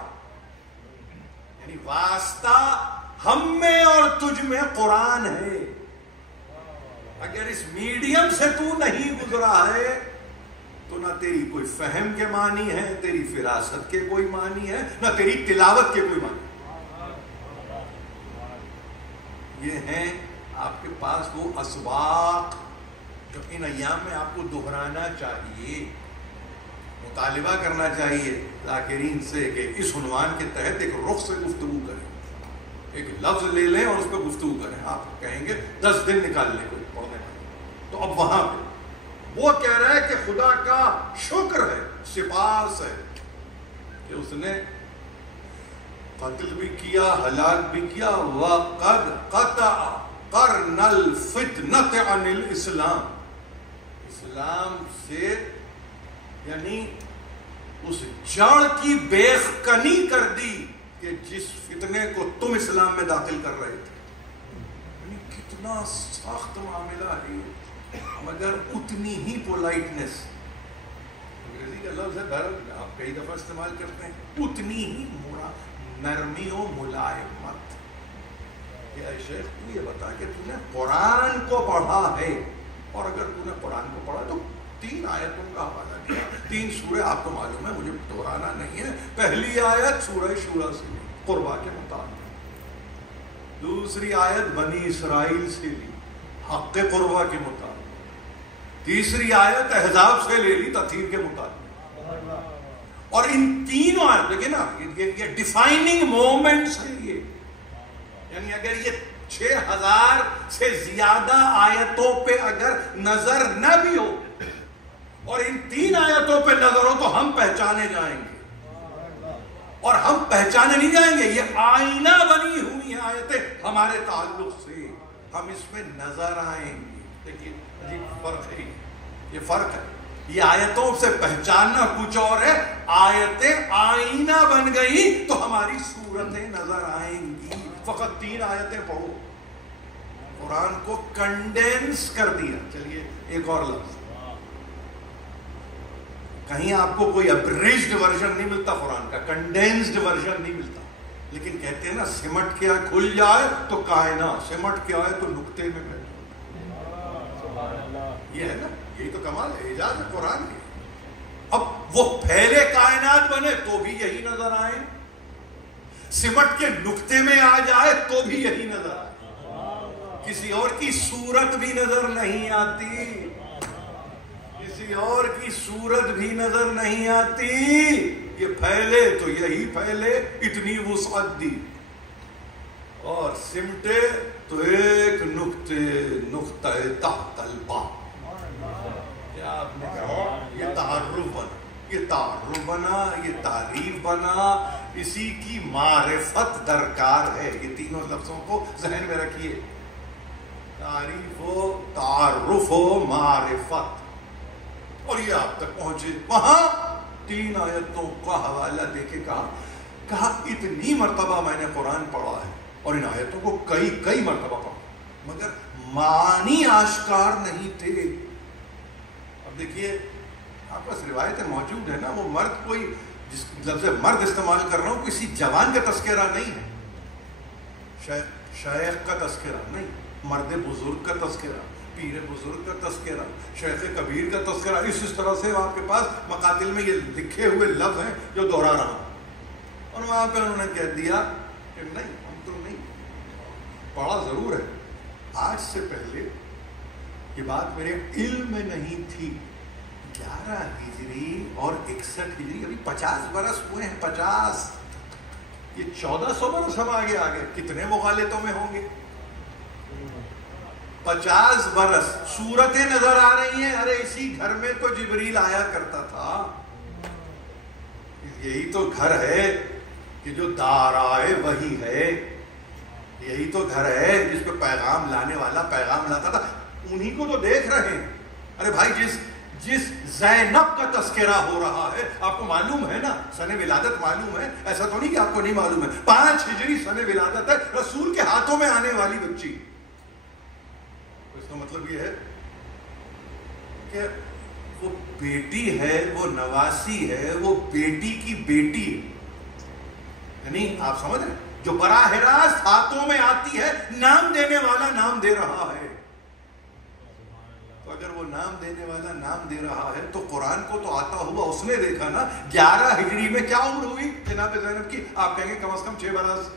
یعنی واسطہ ہم میں اور تجھ میں قرآن ہے، اگر اس میڈیم سے تو نہیں گزرا ہے تو نہ تیری کوئی فہم کے معنی ہے، تیری فراست کے کوئی معنی ہے، نہ تیری تلاوت کے کوئی معنی۔ یہ ہیں آپ کے پاس وہ اسباق جو ان ایام میں آپ کو دہرانا چاہیے، مطالبہ کرنا چاہیے ذاکرین سے کہ اس عنوان کے تحت ایک رخ سے گفتگو کریں، ایک لفظ لے لیں اور اس پہ گفتگو کریں۔ آپ کہیں گے 10 دن نکال لیں کوئی پڑھنے کا، تو اب وہاں پہ وہ کہہ رہا ہے کہ خدا کا شکر ہے، سپاس ہے کہ اس نے قتل بھی کیا، ہلاک بھی کیا، وَقَدْ قَطَعَ قَرْنَ الْفِتْنَةِ عَنِ الْإِسْلَامِ، اسلام سے یعنی اس جڑ کی بیخ کنی کر دی کہ جس فتنے کو تم اسلام میں داخل کر رہے تھے۔ یعنی کتنا سخت معاملہ ہے، مگر اتنی ہی پولائٹنس، انگریزی کا لفظ ہے دھرم، آپ کئی دفعہ استعمال کرتے ہیں، اتنی ہی نرمی و ملائمت کہ اے شیخ تو یہ بتا کہ تو نے قرآن کو پڑھا ہے، اور اگر تو نے قرآن کو پڑھا تو 3 آیتوں کا حوالہ کیا، 3 سورے آپ کو معلوم ہے، مجھے دہرانا نہیں ہے۔ پہلی آیت سورہ شورى سے لی، قربا کے مطابق، دوسری آیت بنی اسرائیل سے لی، حق قربا کے مطابق، تیسری آیت احزاب سے لے لی، تطہیر کے مطابق۔ اور ان تینوں آیت دیکھیں نا، یہ ڈیفائننگ مومنٹس ہیں یہ، یعنی اگر یہ 6000 سے زیادہ آیتوں پہ اگر نظر نہ بھی ہو اور ان 3 آیتوں پہ نظر ہو تو ہم پہچانے جائیں گے، اور ہم پہچانے نہیں جائیں گے، یہ آئینہ بنی ہوئی ہیں آیتیں ہمارے تعلق سے، ہم اس میں نظر آئیں گے۔ دیکھیے عجیب فرق ہے، یہ فرق ہے، یہ آیتوں سے پہچاننا کچھ اور ہے، آیتیں آئینہ بن گئی تو ہماری صورتیں نظر آئیں گی۔ فقط 3 آیتیں پڑھو، قرآن کو کنڈینس کر دیا۔ چلیے ایک اور لفظ، کہیں آپ کو کوئی ابریجڈ ورژن نہیں ملتا قرآن کا، کنڈینسڈ ورژن نہیں ملتا، لیکن کہتے ہیں نا سمٹ کے آئے کھل جائے تو کائنات، سمٹ کے آئے تو نقطے میں بیٹھ، یہ ہے نا، یہی تو کمال ہے، اعجاز ہے قرآن کی۔ اب وہ پھیلے کائنات بنے تو بھی یہی نظر آئے، سمٹ کے نقطے میں آ جائے تو بھی یہی نظر آئے، کسی اور کی صورت بھی نظر نہیں آتی، کسی اور کی صورت بھی نظر نہیں آتی، یہ پھیلے تو یہی پھیلے، اتنی وسعت دی، اور سمٹے تو ایک نقطہ تحت الباء۔ آپ نے کہا یہ تعارف بنا، یہ تعارف بنا، یہ تعریف بنا، اسی کی معرفت درکار ہے۔ یہ تینوں لفظوں کو ذہن میں رکھیے، تعریف ہو، تعارف ہو، معرفت، اور یہ آپ تک پہنچے۔ وہاں 3 آیتوں کا حوالہ دے کے کہا اتنی مرتبہ میں نے قرآن پڑھا ہے اور ان آیتوں کو کئی مرتبہ پڑھا، مگر معنی آشکار نہیں تھے۔ اب دیکھیے آپ پاس روایتیں موجود ہیں نا، وہ مرد کوئی جس لفظ مرد استعمال کر رہا ہوں کسی جوان کا تذکرہ نہیں ہے، شیخ کا تذکرہ نہیں، مرد بزرگ کا تذکرہ، پیر بزرگ کا تذکرہ، شیخ کبیر کا تذکرہ، اس طرح سے آپ کے پاس مقاتل میں یہ لکھے ہوئے لفظ ہیں جو دوہرا رہا ہوں۔ اور وہاں پہ انہوں نے کہہ دیا کہ نہیں، ہم تو نہیں پڑھا ضرور ہے، آج سے پہلے یہ بات میرے علم میں نہیں تھی۔ 11 ہجری اور 61 ہجری، ابھی 50 برس ہوئے ہیں، 50، یہ 1400 برس ہم آگے کتنے مغالطوں میں ہوں گے؟ 50 برس صورتیں نظر آ رہی ہیں، ارے اسی گھر میں تو جبریل آیا کرتا تھا، یہی تو گھر ہے کہ جو دارائے وہی ہے، یہی تو گھر ہے جس پہ پیغام لانے والا پیغام لاتا تھا، انہی کو تو دیکھ رہے ہیں۔ ارے بھائی جس زینب کا تذکرہ ہو رہا ہے، آپ کو معلوم ہے نا، سن ولادت معلوم ہے، ایسا تو نہیں کہ آپ کو نہیں معلوم ہے، 5 ہجری سن ولادت ہے، رسول کے ہاتھوں میں آنے والی بچی۔ اس کا مطلب یہ ہے کہ وہ بیٹی ہے، وہ نواسی ہے، وہ بیٹی کی بیٹی ہے، یعنی آپ سمجھ رہے ہیں، جو براہ راست ہاتھوں میں آتی ہے، نام دینے والا نام دے رہا ہے۔ تو اگر وہ نام دینے والا نام دے رہا ہے تو قرآن کو تو آتا ہوا اس نے دیکھا نا۔ 11 ہجری میں کیا عمر ہوئی جناب زینب کی؟ آپ کہیں گے کم از کم 6 برس،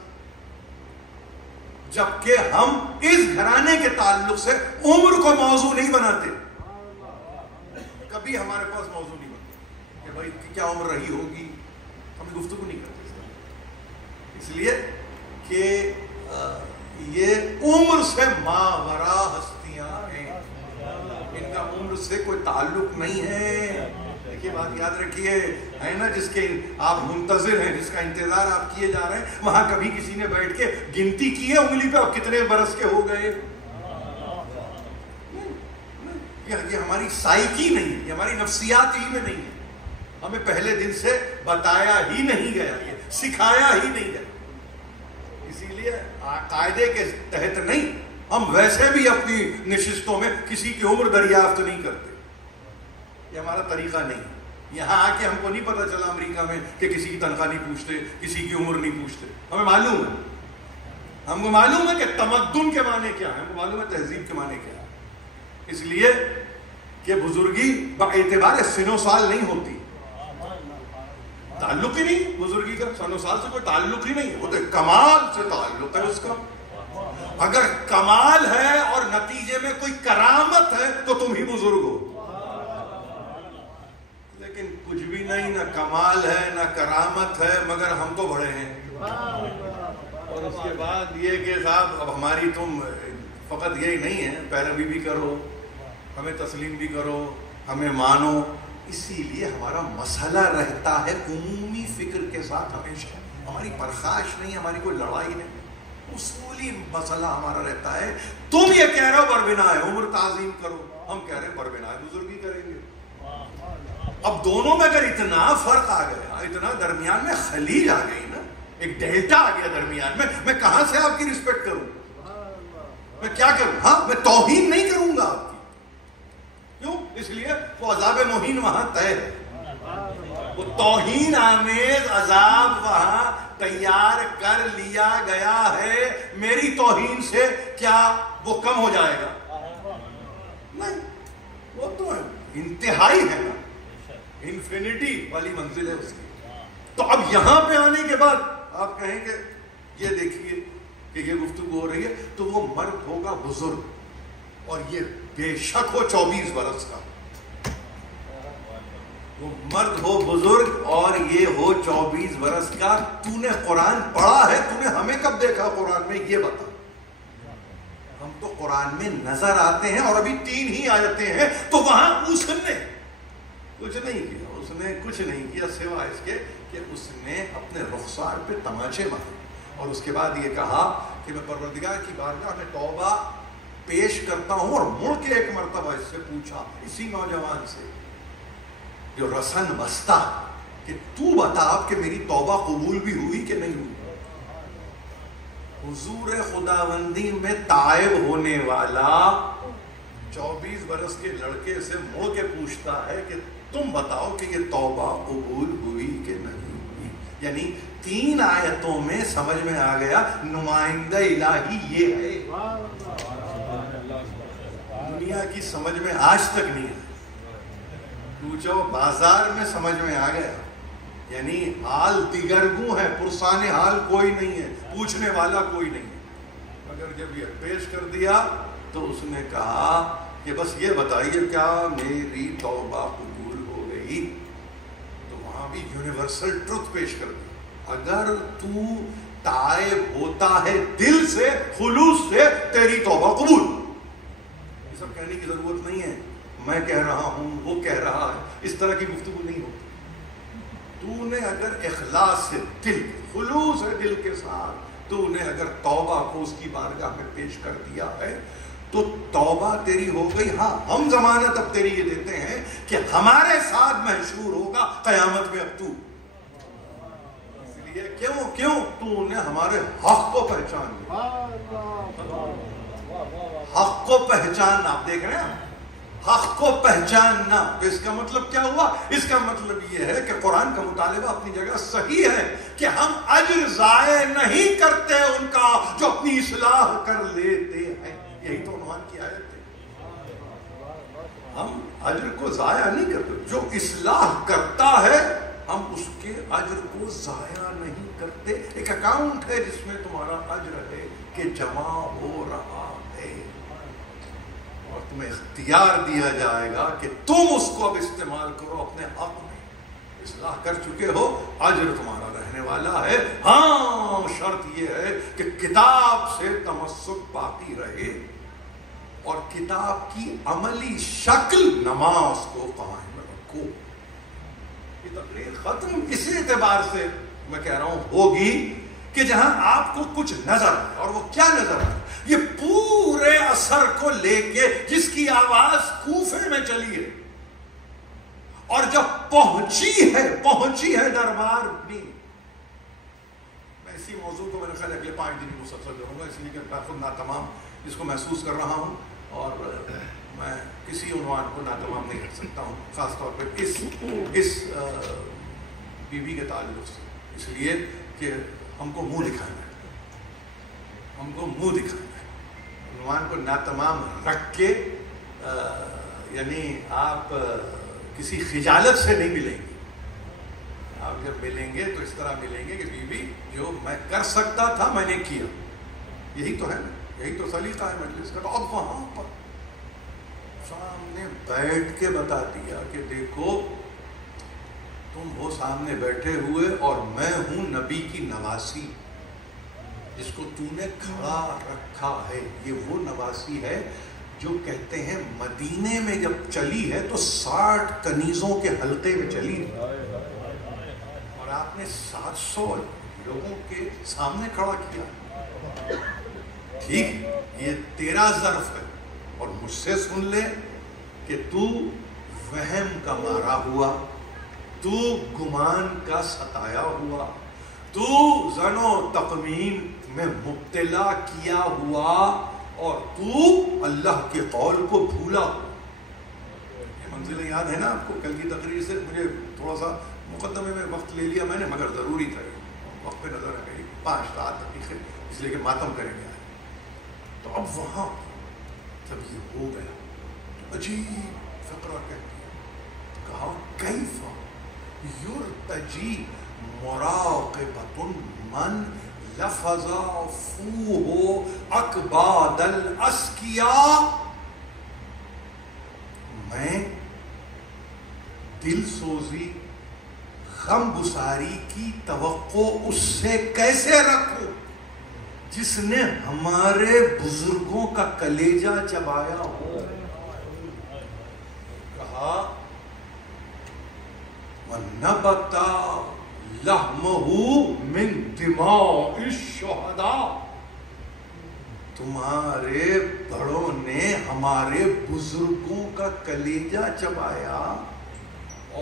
جبکہ ہم اس گھرانے کے تعلق سے عمر کو موضوع نہیں بناتے، کبھی ہمارے پاس موضوع نہیں بنتا کہ بھائی کیا عمر رہی ہوگی، ہم گفتگو نہیں کرتے، اس لیے کہ یہ عمر سے ماورا ہستیاں ہیں، ان کا عمر سے کوئی تعلق نہیں ہے۔ دیکھیے بات یاد رکھیے، ہے نا، جس کے آپ منتظر ہیں، جس کا انتظار آپ کیے جا رہے ہیں، وہاں کبھی کسی نے بیٹھ کے گنتی کی ہے انگلی پہ آپ کتنے برس کے ہو گئے؟ یہ ہماری سائیکی نہیں ہے، یہ ہماری نفسیات ہی میں نہیں ہے، ہمیں پہلے دن سے بتایا ہی نہیں گیا، یہ سکھایا ہی نہیں گیا، اسی لیے قاعدے کے تحت نہیں، ہم ویسے بھی اپنی نشستوں میں کسی کی عمر دریافت نہیں کرتے، یہ ہمارا طریقہ نہیں۔ یہاں آ کے ہم کو نہیں پتا چلا امریکہ میں کہ کسی کی تنخواہ نہیں پوچھتے، کسی کی عمر نہیں پوچھتے، ہمیں معلوم ہے، ہم کو معلوم ہے کہ تمدن کے معنی کیا ہے، ہم کو معلوم ہے تہذیب کے معنی کیا ہے، اس لیے کہ بزرگی باعتبار سن و سال نہیں ہوتی، تعلق ہی نہیں بزرگی کا، سن و سال سے کوئی تعلق ہی نہیں، وہ تو کمال سے تعلق ہے اس کا۔ اگر کمال ہے اور نتیجے میں کوئی کرامت ہے تو تم ہی بزرگ ہو، لیکن کچھ بھی نہیں، نہ کمال ہے نہ کرامت ہے، مگر ہم تو بڑے ہیں۔ اور اس کے بعد یہ کہ صاحب اب ہماری تم فقط یہی نہیں ہے، پیروی بھی کرو، ہمیں تسلیم بھی کرو، ہمیں مانو، اسی لیے ہمارا مسئلہ رہتا ہے عمومی فکر کے ساتھ ہمیشہ، ہماری پرخاش نہیں، ہماری کوئی لڑائی نہیں، اصولی مسئلہ ہمارا رہتا ہے۔ تم یہ کہہ رہے ہو بربنا ہے عمر تعظیم کرو، ہم کہہ رہے ہیں بربنا ہے بزرگی کریں گے۔ اب دونوں میں اگر اتنا فرق آ گیا، اتنا درمیان میں خلیج آ گئی نا، ایک ڈیلٹا آ گیا درمیان میں کہاں سے آپ کی رسپیکٹ کروں؟ میں کیا کروں؟ ہاں میں توہین نہیں کروں گا آپ کی، کیوں؟ اس لیے وہ عذاب مہین وہاں طے ہے، وہ توہین آمیز عذاب وہاں تیار کر لیا گیا ہے، میری توہین سے کیا وہ کم ہو جائے گا؟ نہیں، وہ تو انتہائی ہے نا، انفینٹی والی منزل ہے اس کی۔ تو اب یہاں پہ آنے کے بعد آپ کہیں کہ یہ دیکھیے کہ یہ گفتگو ہو رہی ہے تو وہ مرد ہوگا بزرگ، اور یہ بے شک ہو 24 برس کا، وہ مرد ہو بزرگ اور یہ ہو 24 برس کا۔ تو نے قرآن پڑھا ہے، تو نے ہمیں کب دیکھا قرآن میں یہ بتا؟ ہم تو قرآن میں نظر آتے ہیں، اور ابھی 3 ہی آیتیں ہیں، تو وہاں اس نے کچھ نہیں کیا، اس نے کچھ نہیں کیا سوائے اس کے کہ اس نے اپنے رخسار پہ تماچے مارے، اور اس کے بعد یہ کہا کہ میں پروردگار کی بارگاہ میں توبہ پیش کرتا ہوں، اور مڑ کے ایک مرتبہ اس سے پوچھا، اسی نوجوان سے جو رسن بستہ کہ تو بتا کہ میری توبہ قبول بھی ہوئی کہ نہیں ہوئی. حضور خداوندی میں تائب ہونے والا 24 برس کے لڑکے سے مڑ کے پوچھتا ہے کہ تم بتاؤ کہ یہ توبہ قبول ہوئی کہ نہیں ہوئی. یعنی 3 آیتوں میں سمجھ میں آ گیا نمائندہ الہی یہ ہے. دنیا کی سمجھ میں آج تک نہیں ہے. پوچھو بازار میں سمجھ میں آ گیا. یعنی حال دیگرگوں ہے، پرسان حال کوئی نہیں ہے، پوچھنے والا کوئی نہیں ہے. مگر جب یہ پیش کر دیا تو اس نے کہا کہ بس یہ بتائیے کیا میری توبہ قبول ہو گئی. تو وہاں بھی یونیورسل ٹروتھ پیش کر دی. اگر تو تائب ہوتا ہے دل سے، خلوص سے، تیری توبہ قبول. یہ سب کہنے کی ضرورت نہیں ہے میں کہہ رہا ہوں وہ کہہ رہا ہے، اس طرح کی گفتگو نہیں ہوتی. تو نے اگر اخلاص سے دل، خلوص ہے دل کے ساتھ، تو نے اگر توبہ کو اس کی بارگاہ میں پیش کر دیا ہے تو توبہ تیری ہو گئی. ہاں ہم ضمانت اب تیری یہ دیتے ہیں کہ ہمارے ساتھ محشور ہوگا قیامت میں. اب تو اس لیے کیوں تو نے ہمارے حق کو پہچان لیا. حق کو پہچاننا، آپ دیکھ رہے ہیں حق کو پہچاننا. اس کا مطلب کیا ہوا؟ اس کا مطلب یہ ہے کہ قرآن کا مطالبہ اپنی جگہ صحیح ہے کہ ہم اجر ضائع نہیں کرتے ان کا جو اپنی اصلاح کر لیتے ہیں. یہی تو عنوان کی آیت ہے. ہم اجر کو ضائع نہیں کرتے. جو اصلاح کرتا ہے ہم اس کے اجر کو ضائع نہیں کرتے. ایک اکاؤنٹ ہے جس میں تمہارا اجر ہے کہ جمع ہو رہا ہے، اور تمہیں اختیار دیا جائے گا کہ تم اس کو اب استعمال کرو اپنے حق میں. اصلاح کر چکے ہو، اجر تمہارا رہنے والا ہے. ہاں شرط یہ ہے کہ کتاب سے تمسک باقی رہے اور کتاب کی عملی شکل نماز کو قائم رکھو. یہ تقریر ختم اسی اعتبار سے میں کہہ رہا ہوں ہوگی کہ جہاں آپ کو کچھ نظر آئے. اور وہ کیا نظر آئے؟ یہ پورے اثر کو لے کے جس کی آواز کوفے میں چلی ہے اور جب پہنچی ہے دربار بھی. میں اسی موضوع کو میرے خیال اگلے 5 دن مسلسل کروں گا، اس لیے کہ میں خود ناتمام اس کو محسوس کر رہا ہوں اور میں کسی عنوان کو ناتمام نہیں کر سکتا ہوں، خاص طور پہ اس بیوی کے تعلق سے. اس لیے کہ ہم کو منہ دکھانا ہے، عنوان کو ناتمام رکھ کے یعنی آپ کسی خجالت سے نہیں ملیں گے. آپ جب ملیں گے تو اس طرح ملیں گے کہ بیوی جو میں کر سکتا تھا میں نے کیا. یہی تو ہے نا، یہی تو سلیقہ ہے مجلس کا. تو اب وہاں پر سامنے بیٹھ کے بتا دیا کہ دیکھو تم وہ سامنے بیٹھے ہوئے اور میں ہوں نبی کی نواسی جس کو تو نے کھڑا رکھا ہے. یہ وہ نواسی ہے جو کہتے ہیں مدینے میں جب چلی ہے تو 60 کنیزوں کے حلقے میں چلی ہے اور آپ نے 700 لوگوں کے سامنے کھڑا کیا. ٹھیک، یہ تیرا ظرف ہے اور مجھ سے سن لے کہ تو وہم کا مارا ہوا، تو گمان کا ستایا ہوا، تو ظن و تخمین میں مبتلا کیا ہوا اور تو اللہ کے قول کو بھولا. یہ منزل یاد ہے نا آپ کو؟ کل کی تقریر سے مجھے تھوڑا سا مقدمے میں وقت لے لیا میں نے، مگر ضروری تھا. وقت پہ نظر آ گئی 5 رات دقیقے، اس لیے کہ ماتم کریں گے. تو اب وہاں جب یہ ہو گیا تو عجیب فقرہ کہتی ہے، کہا کیفا یرتجی مراقبۃ من لفظ فوہ اکباد الاسکیاء. میں دل سوزی غم گساری کی توقع اس سے کیسے رکھوں جس نے ہمارے بزرگوں کا کلیجہ چبایا ہو. کہا وَنَبَتَ لَحْمَهُ مِن دِمَاءِ الشُّهَدَاء. تمہارے بڑوں نے ہمارے بزرگوں کا کلیجہ چبایا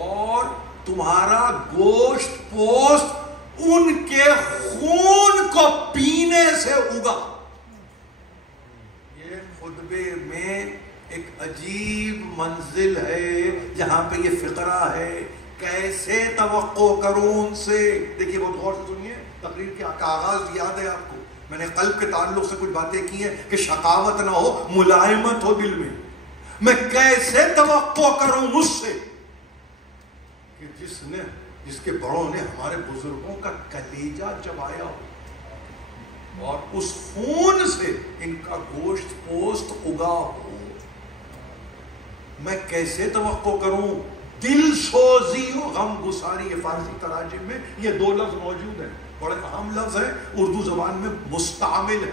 اور تمہارا گوشت پوست ان کے خون کو پینے سے اگا. یہ خطبے میں ایک عجیب منزل ہے جہاں پہ یہ فقرہ ہے. کیسے توقع کروں ان سے؟ دیکھیے بہت غور سے سنیے. تقریر کے آغاز یاد ہے آپ کو، میں نے قلب کے تعلق سے کچھ باتیں کی ہیں کہ شقاوت نہ ہو، ملائمت ہو دل میں. میں کیسے توقع کروں مجھ سے کہ جس کے بڑوں نے ہمارے بزرگوں کا کلیجہ چبایا ہو اور اس خون سے ان کا گوشت پوست اگا ہو، میں کیسے توقع کروں؟ دل سوزی و غم گساری. یہ فارسی تراجم میں یہ دو لفظ موجود ہیں، بڑے اہم لفظ ہیں، اردو زبان میں مستعمل ہے.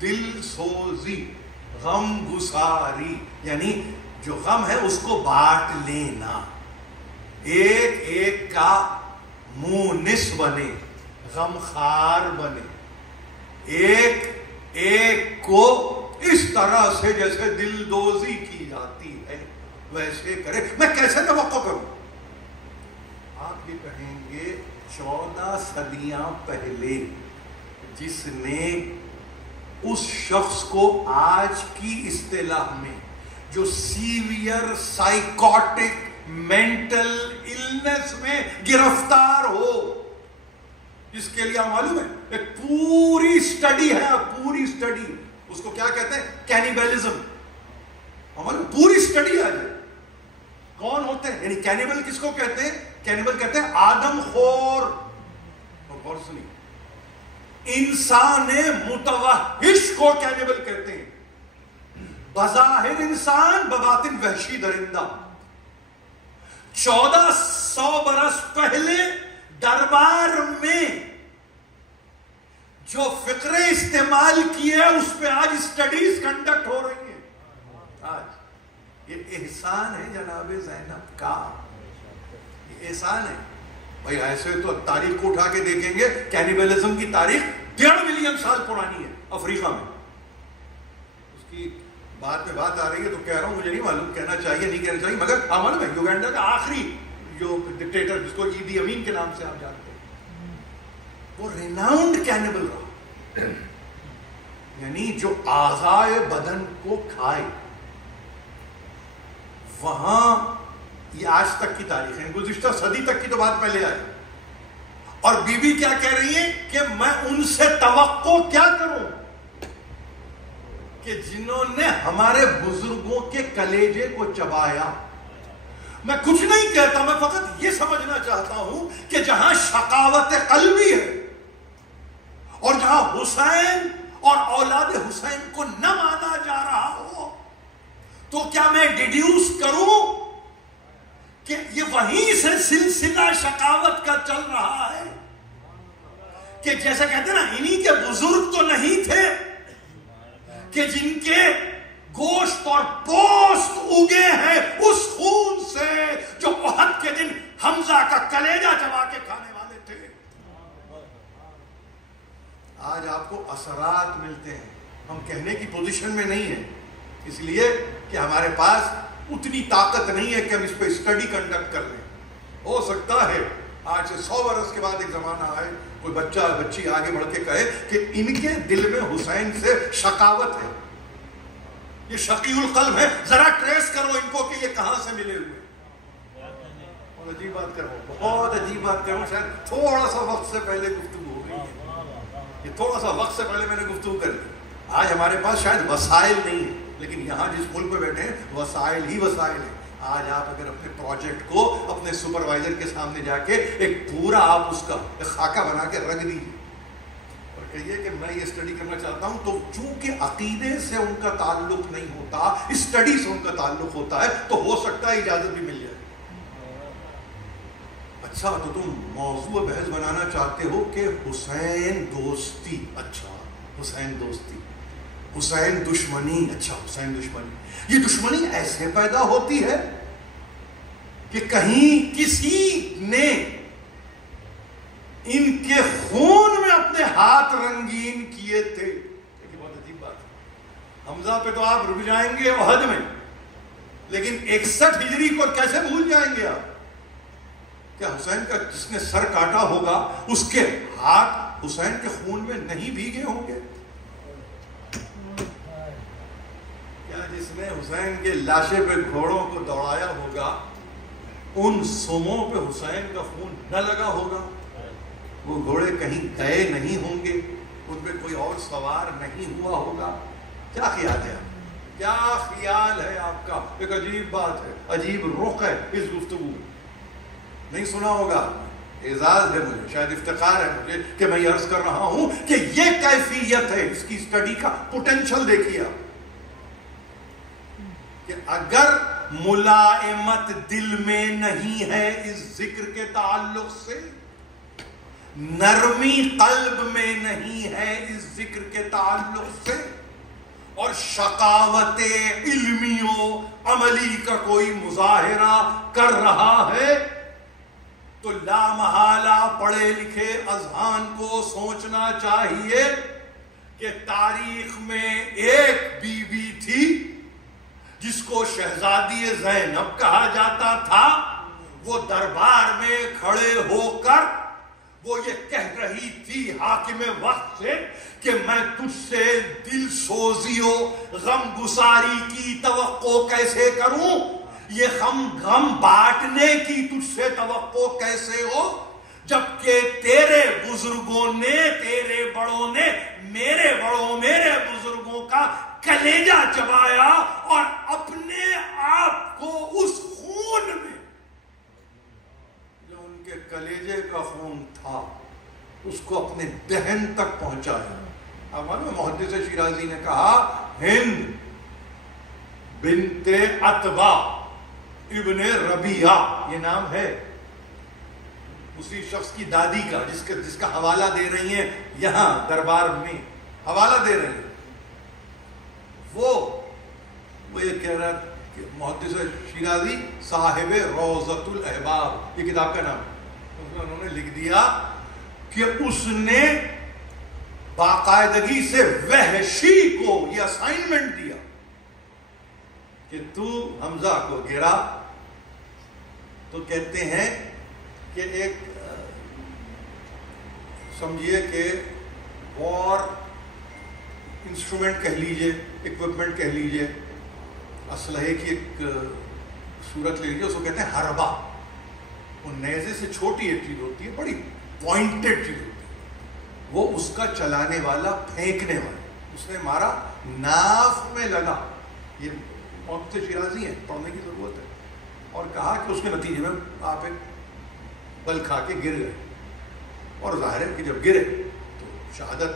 دل سوزی، غم گساری، یعنی جو غم ہے اس کو بانٹ لینا. ایک ایک کا مونس بنے، غم خار بنے. ایک ایک کو اس طرح سے جیسے دل دوزی کی جاتی ہے ویسے کرے. میں کیسے توقع کروں؟ آپ یہ کہیں گے 14 صدیاں پہلے جس نے اس شخص کو آج کی اصطلاح میں جو سیویئر سائیکوٹک مینٹل النس میں گرفتار ہو، جس کے لیے معلوم ہے ایک پوری اسٹڈی ہے، پوری اسٹڈی، اس کو کیا کہتے ہیں؟ کینیبلزم. ہماری پوری اسٹڈی ہے. کون ہوتے ہیں؟ یعنی کینیبل کس کو کہتے ہیں؟ کینیبل کہتے ہیں آدم خور. اور سنی، انسان متوحش کو کینیبل کہتے ہیں. بظاہر انسان، بباطن وحشی درندہ. 1400 برس پہلے دربار میں جو فقرے استعمال کیے اس پہ آج اسٹڈیز کنڈکٹ ہو رہی ہیں. آج یہ احسان ہے جناب زینب کا، یہ احسان ہے. بھائی ایسے تو تاریخ کو اٹھا کے دیکھیں گے، کینیبلزم کی تاریخ 1.5 ملین سال پرانی ہے افریقہ میں. اس کی بعد میں بات آ رہی ہے تو کہہ رہا ہوں، مجھے نہیں معلوم کہنا چاہیے نہیں کہنا چاہیے، مگر معلوم ہے یوگینڈا کا آخری جو ڈکٹیٹر جس کو ایدی امین کے نام سے آپ جانتے ہیں، وہ ریناؤنڈ کینیبل رہا. یعنی جو اعضائے بدن کو کھائے. وہاں یہ آج تک کی تاریخ ہے، گزشتہ صدی تک کی تو بات پہلے آئی. اور بی بی کیا کہہ رہی ہے کہ میں ان سے توقع کیا کروں کہ جنہوں نے ہمارے بزرگوں کے کلیجے کو چبایا. میں کچھ نہیں کہتا، میں فقط یہ سمجھنا چاہتا ہوں کہ جہاں شقاوت قلبی ہے اور جہاں حسین اور اولاد حسین کو نہ مانا جا رہا ہو، تو کیا میں ڈیڈیوس کروں کہ یہ وہیں سے سلسلہ شقاوت کا چل رہا ہے؟ کہ جیسے کہتے ہیں نا، انہی کے بزرگ تو نہیں تھے کہ جن کے گوشت اور پوست اگے ہیں اس خون سے جو احد کے دن حمزہ کا کلیجہ چبا کے کھانے والے تھے. آج آپ کو اثرات ملتے ہیں. ہم کہنے کی پوزیشن میں نہیں ہیں، اس لیے کہ ہمارے پاس اتنی طاقت نہیں ہے کہ ہم اس پہ اسٹڈی کنڈکٹ کر لیں. ہو سکتا ہے آج سے 100 برس کے بعد ایک زمانہ آئے، کوئی بچہ بچی آگے بڑھ کے کہے کہ ان کے دل میں حسین سے شقاوت ہے، یہ شقی القلب ہے، ذرا ٹریس کرو ان کو کہ یہ کہاں سے ملے ہوئے. بہت عجیب بات کروں، بہت عجیب بات کروں. شاید تھوڑا سا وقت سے پہلے گفتگو ہو گئی ہے، یہ تھوڑا سا وقت سے پہلے میں نے گفتگو کر لی. آج ہمارے پاس شاید وسائل نہیں ہیں، لیکن یہاں جس ملک پہ بیٹھے ہیں وسائل ہی وسائل ہیں. آج آپ اگر اپنے پروجیکٹ کو اپنے سپروائزر کے سامنے جا کے ایک پورا آپ اس کا ایک خاکہ بنا کے رکھ دیجیے اور کہیے کہ میں یہ اسٹڈی کرنا چاہتا ہوں، تو چونکہ عقیدے سے ان کا تعلق نہیں ہوتا، اسٹڈی سے ان کا تعلق ہوتا ہے، تو ہو سکتا ہے اجازت بھی مل جائے. اچھا تو تم موضوع بحث بنانا چاہتے ہو کہ حسین دوستی. اچھا حسین دوستی، حسین دشمنی. اچھا حسین دشمنی، یہ دشمنی ایسے پیدا ہوتی ہے کہ کہیں کسی نے ان کے خون میں اپنے ہاتھ رنگین کیے تھے. یہ بہت عجیب بات ہے. حمزہ پہ تو آپ رک جائیں گے احد میں، لیکن 61 ہجری کو کیسے بھول جائیں گے آپ؟ کیا حسین کا جس نے سر کاٹا ہوگا اس کے ہاتھ حسین کے خون میں نہیں بھیگے ہوں گے؟ کیا جس نے حسین کے لاشے پہ گھوڑوں کو دوڑایا ہوگا ان سوموں پہ حسین کا خون نہ لگا ہوگا؟ وہ گھوڑے کہیں گئے نہیں ہوں گے، ان پہ کوئی اور سوار نہیں ہوا ہوگا؟ کیا خیال ہے آپ؟ کیا خیال ہے آپ کا؟ ایک عجیب بات ہے، عجیب رخ ہے اس گفتگو میں. نہیں سنا ہوگا، اعزاز ہے مجھے، شاید افتخار ہے مجھے کہ میں یہ عرض کر رہا ہوں کہ یہ کیفیت ہے اس کی اسٹڈی کا پوٹینشل. دیکھیے آپ کہ اگر ملائمت دل میں نہیں ہے اس ذکر کے تعلق سے، نرمی قلب میں نہیں ہے اس ذکر کے تعلق سے، اور شقاوت علمی و عملی کا کوئی مظاہرہ کر رہا ہے، تو لا محالہ پڑھے لکھے اذہان کو سوچنا چاہیے کہ تاریخ میں ایک بی بی تھی جس کو شہزادی زینب کہا جاتا تھا. وہ دربار میں کھڑے ہو کر وہ یہ کہہ رہی تھی حاکم وقت سے کہ میں تجھ سے دل سوزی و غم گساری کی توقع کیسے کروں، یہ غم بانٹنے کی تجھ سے توقع کیسے ہو، جبکہ تیرے بزرگوں نے، تیرے بڑوں نے میرے بڑوں، میرے بزرگوں کا کلیجہ چبایا اور اپنے آپ کو اس خون میں جو ان کے کلیجے کا خون تھا اس کو اپنے دہن تک پہنچایا. ہمارے محدث شیرازی نے کہا ہند بنت عتبہ ابن ربیعہ، یہ نام ہے اسی شخص کی دادی کا جس کا حوالہ دے رہی ہیں یہاں دربار میں، حوالہ دے رہی ہیں. وہ یہ کہہ رہا کہ محدث شیرازی صاحب روضۃ الاحباب، یہ کتاب کا نام، انہوں نے لکھ دیا کہ اس نے باقاعدگی سے وحشی کو یہ اسائنمنٹ دیا کہ تو حمزہ کو گرا. تو کہتے ہیں کہ ایک سمجھیے کہ وار انسٹرومنٹ کہہ لیجئے، اکوپمنٹ کہہ لیجئے، اسلحے کی ایک صورت لے لیجئے، اس کو کہتے ہیں حربہ. وہ نیزے سے چھوٹی ایک چیز ہوتی ہے، بڑی پوائنٹڈ چیز ہوتی ہے، وہ اس کا چلانے والا، پھینکنے والا. اس نے مارا، ناف میں لگا. یہ محدث شیرازی ہیں، پڑھنے کی ضرورت ہے. اور کہا کہ اس کے نتیجے میں آپ ایک بل کھا کے گر گئے، اور ظاہر ہے کہ جب گرے تو شہادت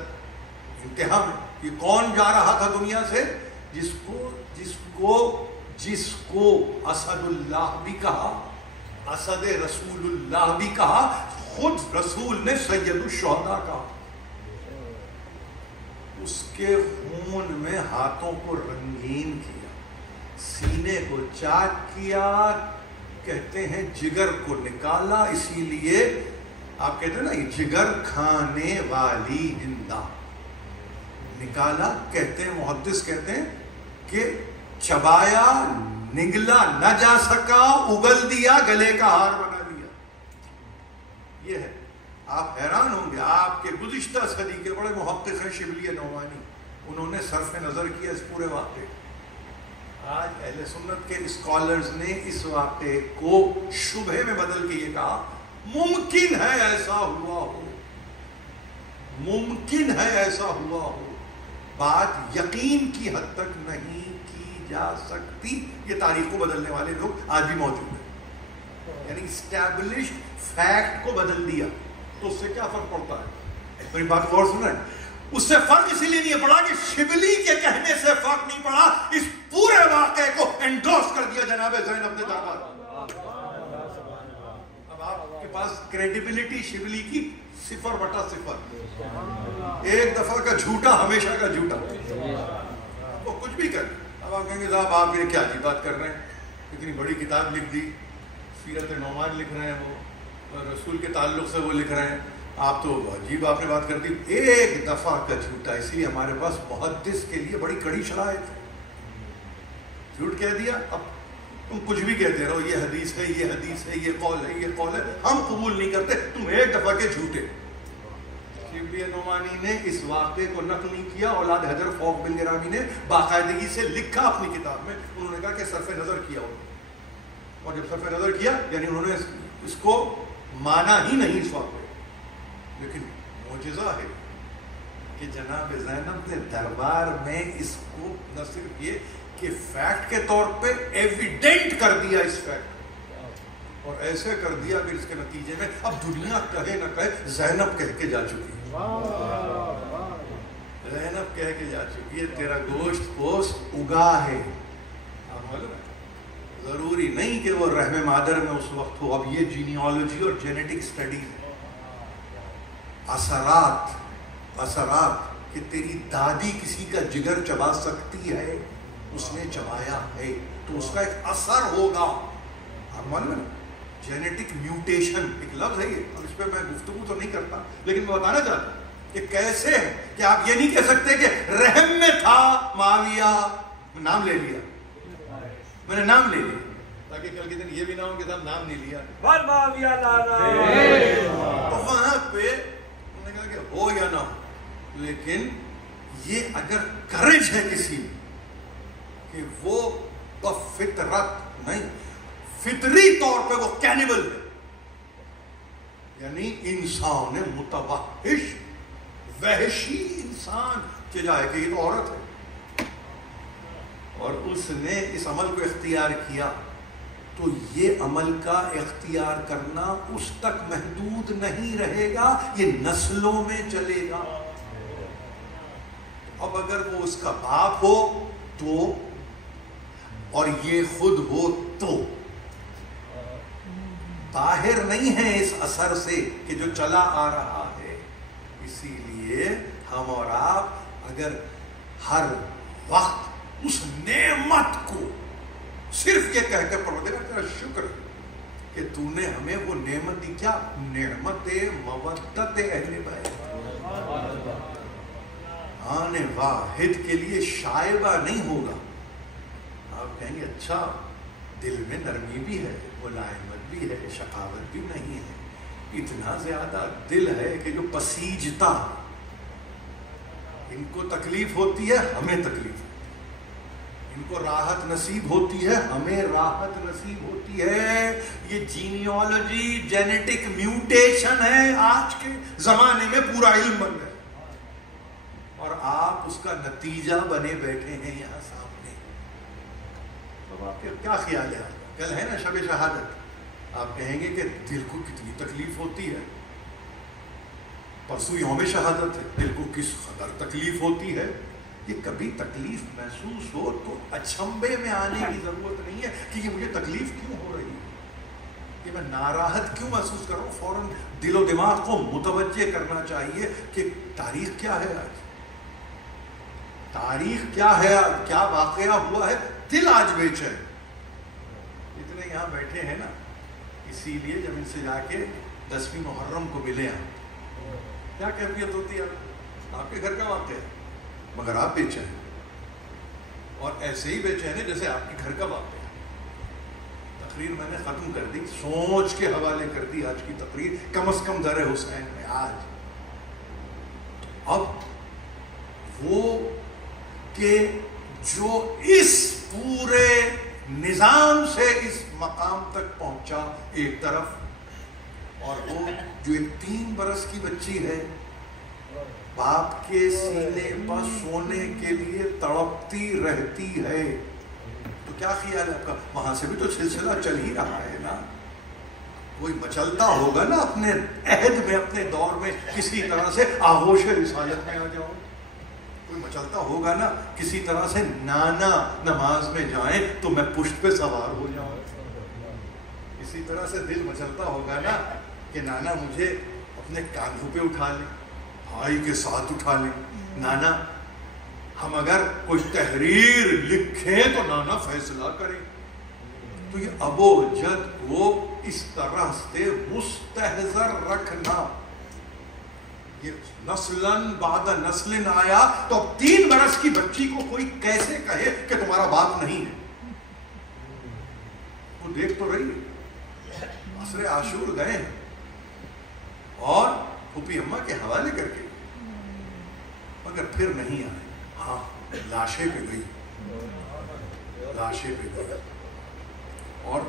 امتحان میں. یہ کون جا رہا تھا دنیا سے؟ جس کو اسد اللہ بھی کہا، اسد رسول اللہ بھی کہا، خود رسول نے سید الشہداء کہا. اس کے خون میں ہاتھوں کو رنگین کیا، سینے کو چاک کیا، کہتے ہیں جگر کو نکالا. اسی لیے آپ کہتے ہیں نا یہ جگر کھانے والی ہندا، نکالا. کہتے ہیں محدث کہتے ہیں کہ چبایا، نگلا نہ جا سکا، اگل دیا، گلے کا ہار بنا دیا. یہ ہے. آپ حیران ہوں گے، آپ کے گزشتہ صدی کے بڑے محقق ہیں شبلی نعمانی، انہوں نے صرف نظر کیا اس پورے واقعے. آج اہل سنت کے اسکالرز نے اس واقعے کو شبہے میں بدل کے یہ کہا ممکن ہے ایسا ہوا ہو، ممکن ہے ایسا ہوا ہو. بات یقین کی حد تک نہیں کی جا سکتی. یہ تاریخ کو بدلنے والے لوگ آج بھی موجود ہیں، یعنی اسٹیبلشڈ فیکٹ کو بدل دیا. تو اس سے کیا فرق پڑتا ہے؟ میری بات غور سن رہے ہیں؟ اس سے فرق اسی لیے نہیں پڑا کہ شبلی کے کہنے سے فرق نہیں پڑا، اس پورے واقعے کو انڈورس کر دیا جناب زینب نے دعویٰ. اب آپ کے پاس کریڈیبلٹی شبلی کی 0/0. ایک دفعہ کا جھوٹا ہمیشہ کا جھوٹا. وہ کچھ بھی کر. اب آپ کہیں گے صاحب آپ یہ کیا عجیب بات کر رہے ہیں، اتنی بڑی کتاب لکھ دی، سیرت نعمان لکھ رہے ہیں، وہ رسول کے تعلق سے وہ لکھ رہے ہیں، آپ تو عجیب آپ نے بات کر دی. ایک دفعہ کا جھوٹا. اس لیے ہمارے پاس محدث کے لیے بڑی کڑی شرائط ہے. جھوٹ کہہ دیا، اب تم کچھ بھی کہتے رہو، یہ حدیث ہے، یہ حدیث ہے، یہ قول ہے، یہ قول ہے، ہم قبول نہیں کرتے، تم ایک دفعہ کے جھوٹے۔ شبلی نعمانی نے اس واقعے کو نقل نہیں کیا، اولاد حضر فوق بن گرامی نے باقاعدگی سے لکھا اپنی کتاب میں، انہوں نے کہا کہ صرف نظر کیا ہو، اور جب صرف نظر کیا یعنی انہوں نے اس کو مانا ہی نہیں اس واقعے، لیکن معجزہ ہے کہ جناب زینب نے دربار میں اس کو نہ صرف یہ کہ فیکٹ کے طور پہ ایویڈنٹ کر دیا اس فیکٹ، اور ایسے کر دیا کہ اس کے نتیجے میں اب دنیا کہے نہ کہے زینب کہہ کے جا چکی ہے، زینب کہہ کے جا چکی ہے تیرا گوشت پوست اگا ہے۔ آپ معلوم ہے ضروری نہیں کہ وہ رحم مادر میں اس وقت ہو، اب یہ جینیالوجی اور جینیٹک سٹڈیز، اثرات کہ تیری دادی کسی کا جگر چبا سکتی ہے، اس نے چبایا ہے تو اس کا ایک اثر ہوگا۔ آپ معلوم ہے جینیٹک میوٹیشن ایک لفظ ہے یہ، اور اس پہ میں گفتگو تو نہیں کرتا، لیکن میں بتانا چاہتا ہوں کہ کیسے ہے کہ آپ یہ نہیں کہہ سکتے کہ رحم میں تھا معاویہ، میں نام لے لیا، میں نے نام لے لیا، تاکہ کل کے دن یہ بھی نہ ہو کہ صاحب نام نہیں لیا، تو وہاں پہ انہوں نے کہا کہ ہو یا نہ ہو، لیکن یہ اگر کرج ہے کسی میں کہ وہ بفطرت نہیں، فطری طور پہ وہ کینیبل ہے، یعنی انسان متوحش وحشی انسان، چاہے کہ یہ تو عورت ہے اور اس نے اس عمل کو اختیار کیا، تو یہ عمل کا اختیار کرنا اس تک محدود نہیں رہے گا، یہ نسلوں میں چلے گا۔ اب اگر وہ اس کا باپ ہو تو اور یہ خود ہو تو باہر نہیں ہے اس اثر سے کہ جو چلا آ رہا ہے، اسی لیے ہم اور آپ اگر ہر وقت اس نعمت کو صرف یہ کہہ کے پروردگار تیرا شکر کہ تو نے ہمیں وہ نعمت دی، کیا نعمت مودت اہل بیت، آن واحد کے لیے شائبہ نہیں ہوگا۔ آپ کہیں گے اچھا دل میں نرمی بھی ہے، ملائمت بھی ہے، شقاوت بھی نہیں ہے، اتنا زیادہ دل ہے کہ جو پسیجتا، ان کو تکلیف ہوتی ہے ہمیں تکلیف ہوتی ہے، ان کو راحت نصیب ہوتی ہے ہمیں راحت نصیب ہوتی ہے۔ یہ جینیالوجی جینیٹک میوٹیشن ہے، آج کے زمانے میں پورا علم بن گیا اور آپ اس کا نتیجہ بنے بیٹھے ہیں یہاں سامنے۔ تو آپ کے کیا خیال ہے؟ کل ہے نا شب شہادت، آپ کہیں گے کہ دل کو کتنی تکلیف ہوتی ہے، پرسوں یوم شہادت ہے، دل کو کس قدر تکلیف ہوتی ہے۔ یہ کبھی تکلیف محسوس ہو تو اچھمبے میں آنے کی ضرورت نہیں ہے کہ یہ مجھے تکلیف کیوں ہو رہی ہے، کہ میں ناراحت کیوں محسوس کر رہا ہوں۔ فوراً دل و دماغ کو متوجہ کرنا چاہیے کہ تاریخ کیا ہے آج، تاریخ کیا ہے، کیا واقعہ ہوا ہے۔ دل آج بے چین، اتنے یہاں بیٹھے ہیں نا، اسی لیے جب ان سے جا کے 10ویں محرم کو ملے آپ، کیا کیفیت ہوتی ہے؟ آپ کے گھر کا واقعہ ہے مگر آپ بے چین، اور ایسے ہی بے چین ہے جیسے آپ کے گھر کا واقعہ ہے۔ تقریر میں نے ختم کر دی، سوچ کے حوالے کر دی آج کی تقریر، کم از کم در حسین میں آج۔ اب وہ کہ جو اس پورے نظام سے اس مقام تک پہنچا ایک طرف، اور وہ جو ایک 3 برس کی بچی ہے، باپ کے سینے پر سونے کے لیے تڑپتی رہتی ہے، تو کیا خیال ہے آپ کا؟ وہاں سے بھی تو سلسلہ چل ہی رہا ہے نا، کوئی مچلتا ہوگا نا اپنے عہد میں، اپنے دور میں کسی طرح سے آغوش رسالت میں آ جاؤ، کوئی مچلتا ہوگا نا کسی طرح سے نانا نماز میں جائیں تو میں پشت پہ سوار ہو جاؤں، اسی طرح سے دل مچلتا ہوگا نا کہ نانا مجھے اپنے کاندھوں پہ اٹھا لیں، بھائی کے ساتھ اٹھا لیں، نانا ہم اگر کوئی تحریر لکھیں تو نانا فیصلہ کریں۔ تو یہ ابو جد کو اس طرح سے مستحضر رکھنا، یہ نسلاً بعد نسل آیا، تو اب 3 برس کی بچی کو کوئی کیسے کہے کہ تمہارا باپ نہیں ہے؟ وہ دیکھ تو رہی ہے، عصر عاشور گئے ہیں اور پھوپھی اماں کے حوالے کر کے، مگر پھر نہیں آئے. ہاں لاشیں پہ گئی، لاشیں پہ گئی. اور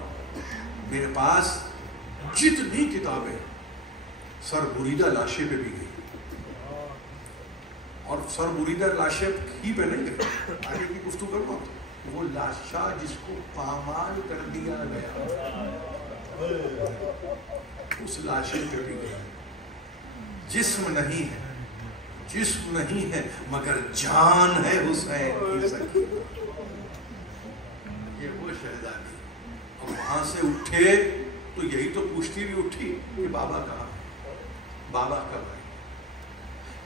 میرے پاس جتنی کتابیں سر بریدہ لاشیں پہ بھی گئی، اور سر بریدہ لاشیں ہی پہ نہیں گئی، آگے کی گفتگو کروں وہ لاشا جس کو پامال کر دیا گیا اس لاشیں پہ بھی گئی. جسم نہیں ہے، جسم نہیں ہے مگر جان ہے حسین کی سکینہ. یہ وہ شہزادی. اور وہاں سے اٹھے تو یہی تو پوچھتی بھی اٹھی کہ بابا کہاں، بابا کب آئے.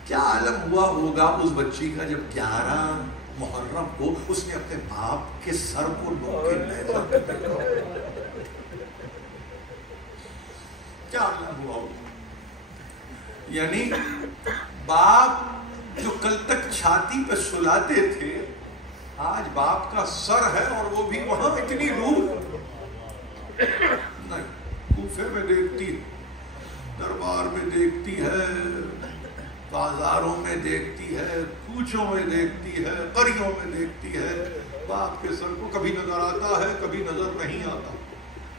کیا عالم ہوا ہوگا اس بچی کا جب 11 محرم کو اس نے اپنے باپ کے سر کو نوکے نیزہ پہ دیکھا. کیا عالم ہوا ہوگا. یعنی باپ جو کل تک چھاتی پہ سلاتے تھے آج باپ کا سر ہے اور وہ بھی وہاں اتنی دور نہیں. کوفے میں دیکھتی ہے، دربار میں دیکھتی ہے، بازاروں میں دیکھتی ہے، کوچوں میں دیکھتی ہے، قریوں میں دیکھتی ہے. باپ کے سر کو کبھی نظر آتا ہے، کبھی نظر نہیں آتا.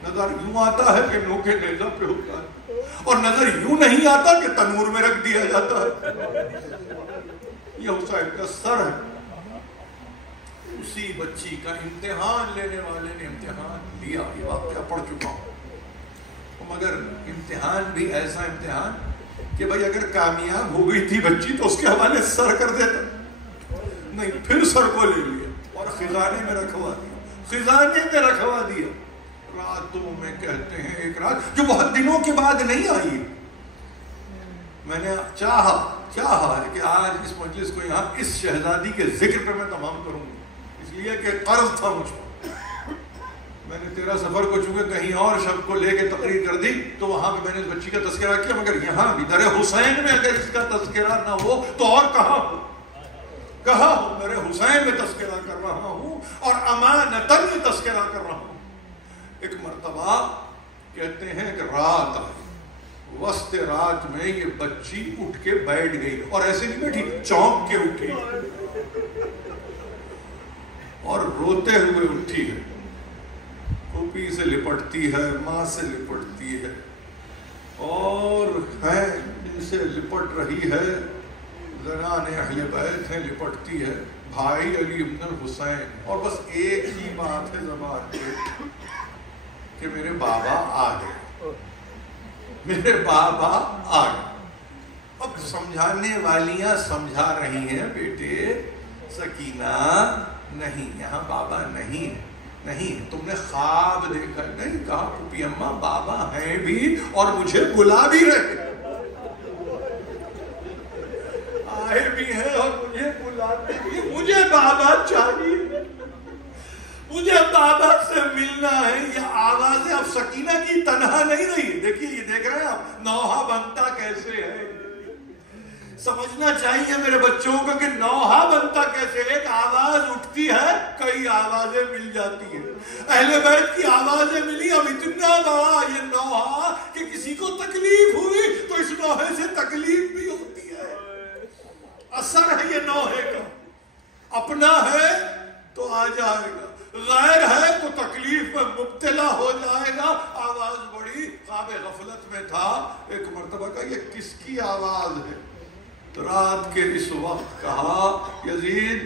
نظر یوں آتا ہے کہ نوکے نیزہ پہ ہوتا ہے، اور نظر یوں نہیں آتا کہ تنور میں رکھ دیا جاتا ہے. یہ حسین کا سر ہے. اسی بچی کا امتحان لینے والے نے امتحان لیا. یہ واقعہ پڑھ چکا ہوں. مگر امتحان بھی ایسا امتحان کہ بھائی اگر کامیاب ہو گئی تھی بچی تو اس کے حوالے سر کر دیتا. نہیں، پھر سر کو لے لیا اور خزانے میں رکھوا دیا. خزانے میں رکھوا دیا. راتوں میں کہتے ہیں ایک رات جو بہت دنوں کے بعد نہیں آئی. میں نے چاہا کہ آج اس مجلس کو یہاں اس شہزادی کے ذکر پہ میں تمام کروں گا، اس لیے کہ قرض تھا مجھ کو. میں نے 13 سفر کو چونکہ کہیں اور شب کو لے کے تقریر کر دی تو وہاں پہ میں نے اس بچی کا تذکرہ کیا، مگر یہاں بھی در حسین میں اگر اس کا تذکرہ نہ ہو تو اور کہاں ہو. کہاں ہو؟ در حسین میں تذکرہ کر رہا ہوں اور امانتاً میں تذکرہ کر رہا ہوں. ایک مرتبہ کہتے ہیں کہ رات آئی، وسط رات میں یہ بچی اٹھ کے بیٹھ گئی، اور ایسے نہیں بیٹھی، چونک کے اٹھی اور روتے ہوئے اٹھی ہے. پھوپھی سے لپٹتی ہے، ماں سے لپٹتی ہے، اور ہے ان سے لپٹ رہی ہے. زنان اہل بیت ہیں، لپٹتی ہے. بھائی علی ابن الحسین، اور بس ایک ہی بات ہے زبان پہ کہ میرے بابا آ گئے، میرے بابا آ گئے. اب سمجھانے والیاں سمجھا رہی ہیں بیٹے سکینہ نہیں، یہاں بابا نہیں ہے. نہیں، تم نے خواب دیکھا نہیں. کہا پھوپھی اماں بابا ہیں بھی اور مجھے بلا بھی رہے، آئے بھی ہیں اور مجھے بلاتے بھی. مجھے بابا چاہیے، مجھے بابا سے ملنا ہے. یہ آوازیں اب سکینہ کی تنہا نہیں رہی. دیکھیے یہ دیکھ رہے ہیں آپ نوحہ بنتا کیسے ہے. سمجھنا چاہیے میرے بچوں کو کہ نوحہ بنتا کیسے. ایک آواز اٹھتی ہے، کئی آوازیں مل جاتی ہیں. اہل بیت کی آوازیں ملی. اب اتنا بڑا یہ نوحہ کہ کسی کو تکلیف ہوئی تو اس نوحے سے تکلیف بھی ہوتی ہے. اثر ہے یہ نوحے کا. اپنا ہے تو آ جائے گا، غیر ہے تو تکلیف میں مبتلا ہو جائے گا. آواز بڑی خواب غفلت میں تھا. ایک مرتبہ کا یہ کس کی آواز ہے؟ رات کے اس وقت کہا یزید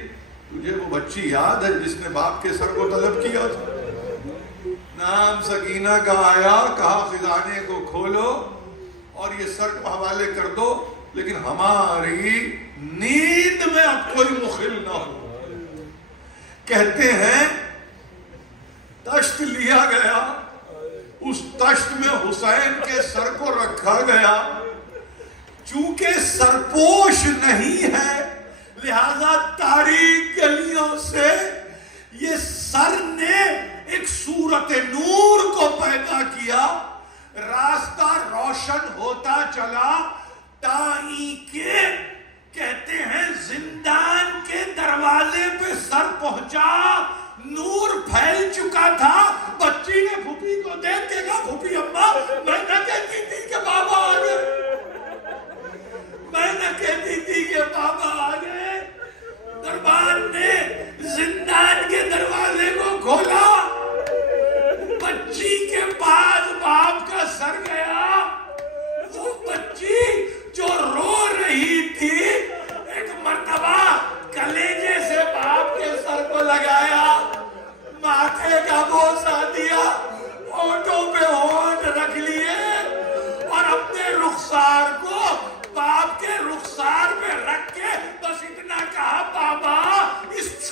تجھے وہ بچی یاد ہے جس نے باپ کے سر کو طلب کیا تھا؟ نام سکینہ کا آیا. کہا خزانے کو کھولو اور یہ سر کو حوالے کر دو، لیکن ہماری نیند میں اب کوئی مخل نہ ہو. کہتے ہیں تشت لیا گیا، اس تشت میں حسین کے سر کو رکھا گیا. چونکہ سرپوش نہیں ہے لہذا تاریک گلیوں سے یہ سر نے ایک صورت نور کو پیدا کیا. راستہ روشن ہوتا چلا تائی کے کہتے ہیں زندان کے دروازے پہ سر پہنچا. نور پھیل چکا تھا. بچی نے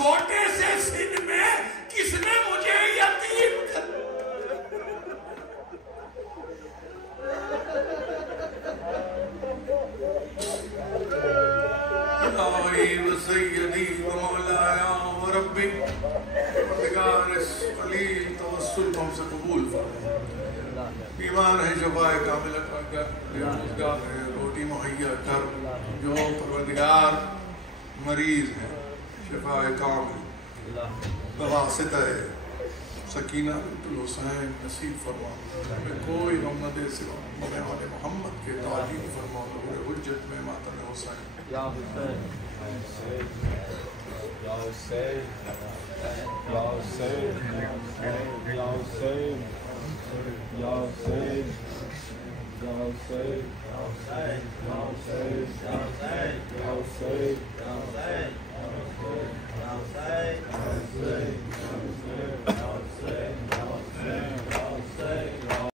چھوٹے سے سن میں کس نے مجھے یتیم کر الہی و سیدی و مولایا و ربی، پروردگار اس قلیل توسل کو ہم سے قبول فرما، ایمان ہے شفاء کامل عطا کر، روزگار ہے روٹی مہیا کر، جو پروردگار مریض ہے شفاء کامل بواسطہ سکینہ بنت الحسین نصیب فرما، ہمیں کوئی غم نہ دے سوا مرنے والے محمد کے تعظیم فرما، ظہور حجت میں ماتم حسین یا حسین، یا حسین، یا حسین، یا حسین، یا حسین، یا حسین، یا حسین، یا حسین، یا حسین، یا حسین، یا حسین، یا حسین، یا حسین،